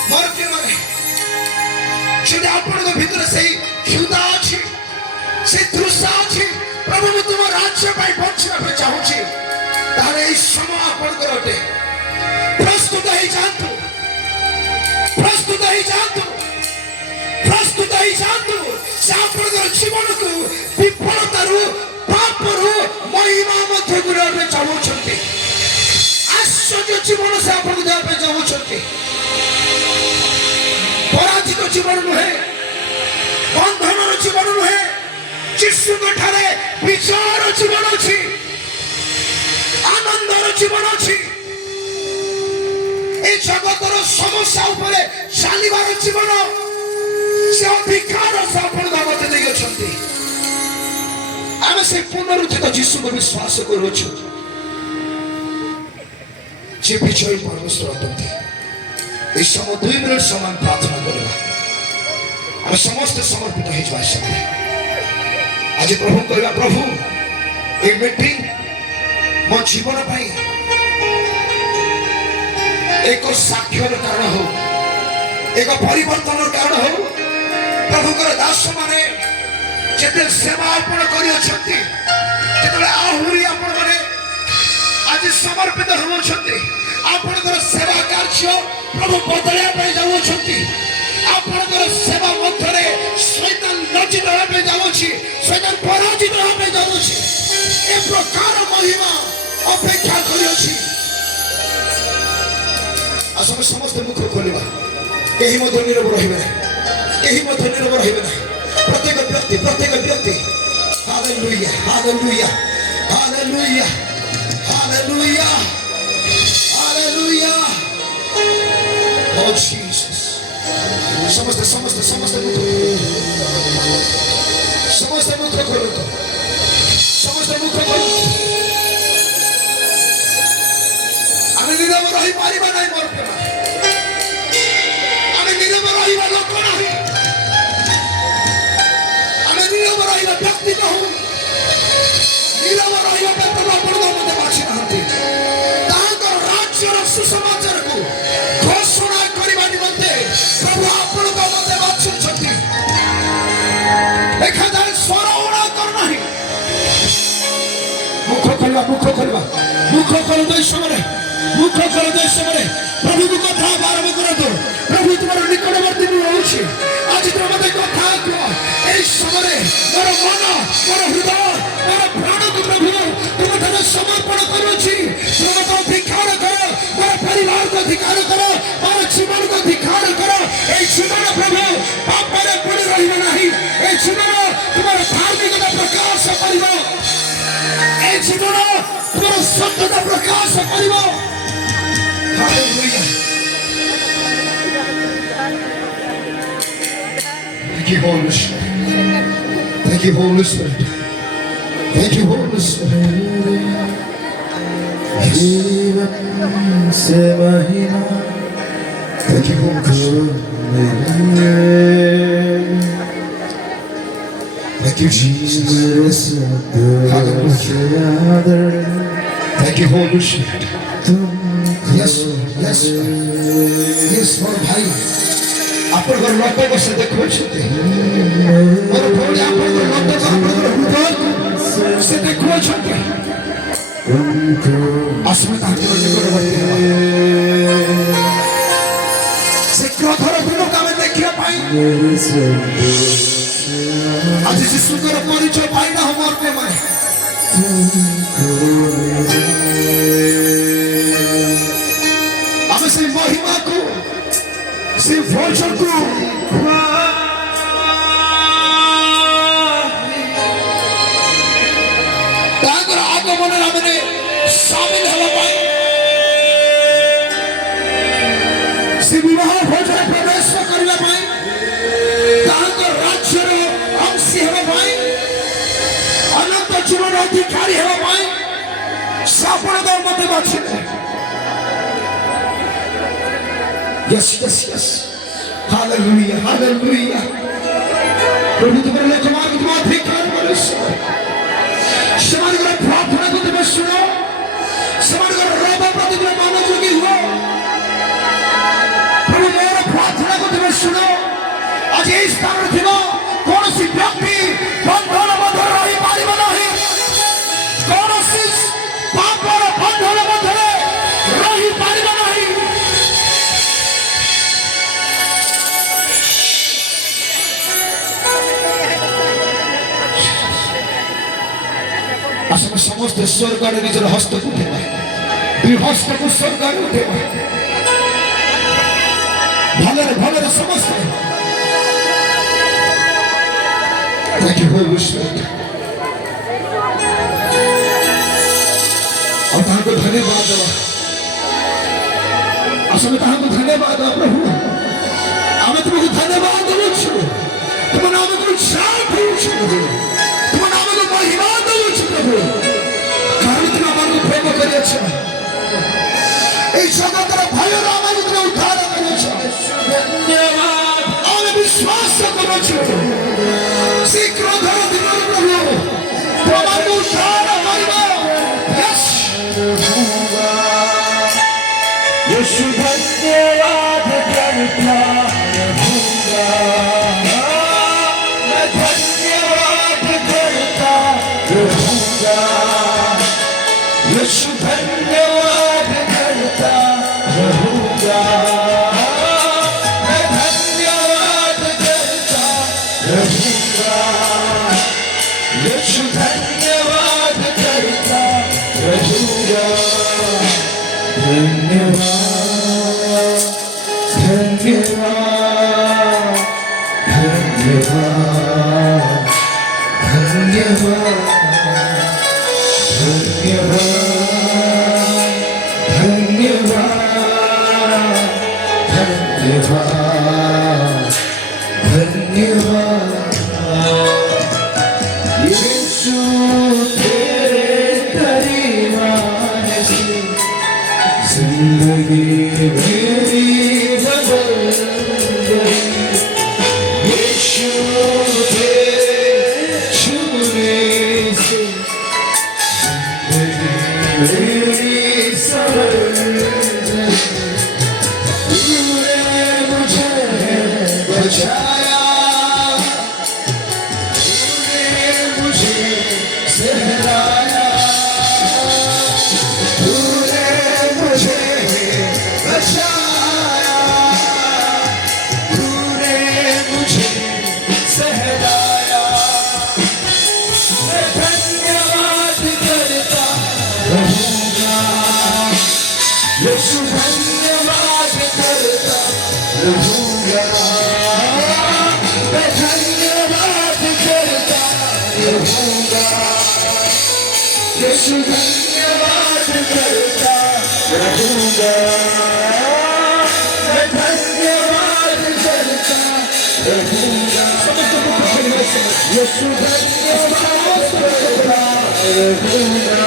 मोर प्रिय माने जदि आपन भीतर से क्षुधा अछि से तृषा अछि प्रभु मैं तुम राज्य पाई बंचिया पे चाहूची तारे इस समय आपन करते प्रस्तुत ही जानतु प्रस्तुत ही जानतु प्रस्तुत ही जानतु से आपन जीवन को विफलतारु पापरु महिमा मध्य गुरा पे चाहूचंती आश्चर्य जीवन से आपन देह पे चाहूचंती पराजित जीवन नुहे बंधन जीवन नुहे जिसु ठारे विचार जीवन अच्छी आनंदर जीवन अच्छी जगतर समस्या उपरे चलिबार जीवन से अधिकार से आपण मते देई अछंती आमे से पुनरुत्थित यीशु को विश्वास करूछु जे विजयी परमेश्वर अटंती इस समय 2 मिनट समान प्रार्थना करबा हम समस्त समर्पित हो जाय समय आज प्रभु कहला प्रभु ए मीटिंग मो जीवन पाई एक साक्षर कारण हो एक परिवर्तन कारण हो प्रभु दास माने जेते सेवा अर्पण करि अछंती जेते आहुरी आपण माने आज समर्पित हो अछंती आपनकर सेवा कार्य प्रभु बदलिया पे जाउ अछंती आपनकर सेवा मध्यरे शैतान लज्जित होबे जाउछि शैतान पराजित होबे जाउछि ए प्रकार महिमा अपेक्षा करि अछि आसम समस्त मुख खोलिबा केही मध्य नीरव रहिबे ना केही मध्य नीरव रहिबे ना प्रत्येक व्यक्ति hallelujah hallelujah hallelujah hallelujah hallelujah ओ जीसस समस्त मुख खोलो समस्त मुख खोलो आमे नीरव रहि पारिबा नै मोर प्रेम आमे नीरव रहिबा लोक नाही आमे नीरव रहिबा व्यक्ति कहू नीरव रहिबा प्रभु आपण मते बाछि नाहंती तांकर राज्यर सुसमाचार को घोषणा करिबा निमंते प्रभु आपण मते बाछुछथि मुख खोलो तो इस समय मुख खोलो तो इस समय प्रभु को कथा आरंभ करो तो प्रभु तुम्हारे निकटवर्ती भी होउछि आज तुम मते कथा को এই সময়ে মোর মন মোর হৃদয় মোর প্রাণ को प्रभु तुम ठारे समर्पण करूछि तुम को अधिकार करो मोर परिवार को अधिकार करो मोर जीवन को अधिकार करो এই জীবন प्रभु पापरे पड़ी रहिबो नाही এই জীবन तुम्हारे धार्मिकता प्रकाश करिवो এই জীবন तुम्हारे सत्यता प्रकाश करिवो hallelujah Thank you, Holy Spirit. Thank you, Holy Spirit. Thank you, Holy Spirit. जीवन से महिमा Thank you, Holy Spirit. Thank you, Jesus. Thank you, Holy Spirit. Yes, yes, yes, Lord, भाई ଆପଣ ଘର ଲୋକକୁ ସେ ଦେଖୁଅଛନ୍ତି ମୋର ଭଉଣୀ ଆପଣଙ୍କ ଲୋକକୁ ଆପଣଙ୍କର ହୃଦୟକୁ ସେ ଦେଖୁଅଛନ୍ତି ଆସନ୍ତୁ ତାଙ୍କର ନିକଟବର୍ତ୍ତୀ ହେବା ସେ କ୍ରୋଧର ଦିନକୁ ଆମେ ଦେଖିବା ପାଇଁ ଆଜି ଯୀଶୁଙ୍କର ପରିଚୟ ପାଇନା ହବ ମାନେ ଆମେ ସେଇ ମହିମାକୁ ସେ ଭୋଜକୁ ତାଙ୍କର ଆଗମନରେ ଆମେ ସାମିଲ ହେବା ପାଇଁ ସେ ବିବାହ ଭୋଜରେ ପ୍ରବେଶ କରିବା ପାଇଁ ତାଙ୍କ ରାଜ୍ୟର ଅଂଶୀ ହେବା ପାଇଁ ଅନନ୍ତ ଜୀବନ ଅଧିକାରୀ ହେବା ପାଇଁ ସେ ଆପଣଙ୍କ ମତେ ବାଛିଲେ Yes, yes, yes. Hallelujah, hallelujah. प्रभु तुम्हारे लोग मार्ग तुम अधिकार करो समाज का प्रार्थना को तुम सुनो समाज का रोबा प्रति तुम मनोयोगी हो प्रभु मेरा प्रार्थना को तुम सुनो आज ये स्थान में थी कौन सी व्यक्ति बंधन मध्य रही पारिब नहीं कौन सी पाप और बंधन मध्य रही पारिब नहीं असम समस्त स्वर्ग निजर हस्त को उठेवा दुई हस्त को स्वर्ग उठेवा भलरे समस्त Thank you, Holy Spirit. और ताको धन्यवाद देवा असम ताको धन्यवाद प्रभु आमे तुमको धन्यवाद देवछु तुम नाम को शांत देवछु तुम नाम को महिमा देवछु प्रभु कारण तुम हमको प्रेम करियछ ए जगतर भय रामन तुम उद्धार करियछ धन्यवाद आमे विश्वास करूछु शीघ्र धर दिन प्रभु तुम उद्धार करिबो यस यीशु धन्यवाद करता रहूंगा मैं धन्यवाद करता रहूंगा यीशु धन्यवाद करता रहूंगा मैं धन्यवाद करता रहूंगा यीशु धन्यवाद करता रहूंगा धन्यवाद धन्यवाद धन्यवाद धन्यवाद धन्यवाद धन्यवाद धन्यवाद यीशु तेरे करीमान से जिंदगी मेरी बदल गई यीशु तेरे छूने से जिंदगी मेरी संवर गई तूने मुझे बचाया तूने मुझे सहलाया धन्यवाद करता रहूंगा मैं धन्यवाद करता रहूंगा यीशु धन्यवाद करता रहूंगा मैं धन्यवाद करता रहूंगा यीशु धन्यवाद करता रहूंगा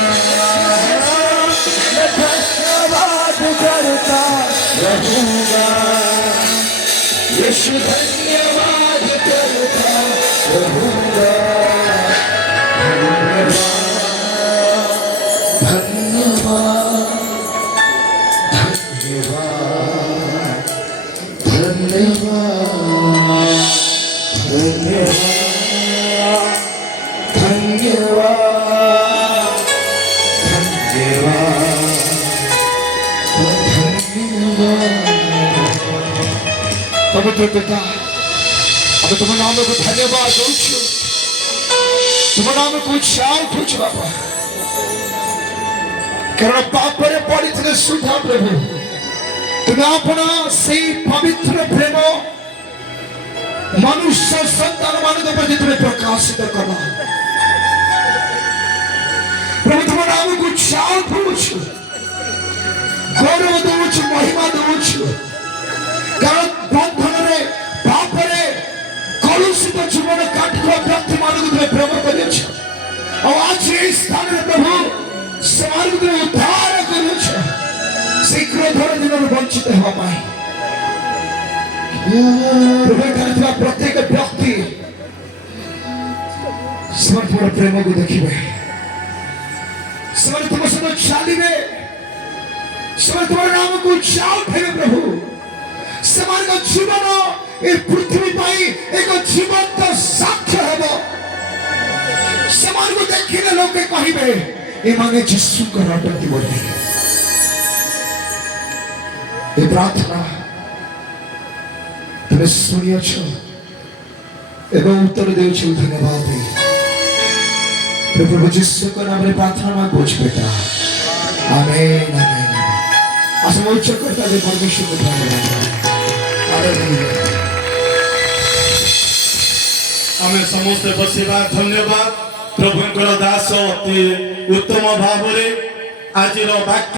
मैं धन्यवाद करता रहूंगा यीशु धन्यवाद करता रहूंगा धन्यवाद धन्यवाद धन्यवाद धन्यवाद पवित्र पिता अब तुम नाम को धन्यवाद दो तुम नाम को उच्चार कुछ बाबा कारण पापरे पड़ी थे सुधा प्रभु तुम्हें अपना से पवित्र प्रेम मनुष्य संतान मान प्रति तुम्हें प्रकाशित करना प्रभु तुम नाम को उच्चार कुछ गौरव दूच महिमा दूच कारण बंधन रे पाप रे कलुषित जीवन काटुवा व्यक्ति मानक तुम्हें प्रेम करिछ और आज ये स्थान रे प्रभु समाज को उद्धार करिछ शीघ्र धर दिन वंचित हेबा पाई प्रभु करथिबा प्रत्येक व्यक्ति समर्पण प्रेम को देखिबे समर्पण तुम सदा चालिबे समय तुम्हारे नाम को उच्चार करें प्रभु समय का जीवन ये पृथ्वी पाई एक जीवंत साक्ष्य है समय को देखिए लोग के कहिबे ए माने यीशु का रटती बोले ये प्रार्थना तुम्हें सुनियो छो एवं उत्तर देव छो धन्यवाद प्रभु यीशु का नाम रे प्रार्थना में कुछ बेटा आमीन आमीन आशा उच्च करता है परमेश्वर को धन्यवाद हालेलुया आमे समस्त बसिबा धन्यवाद प्रभुंकर दास अति उत्तम भाव रे आज वाक्य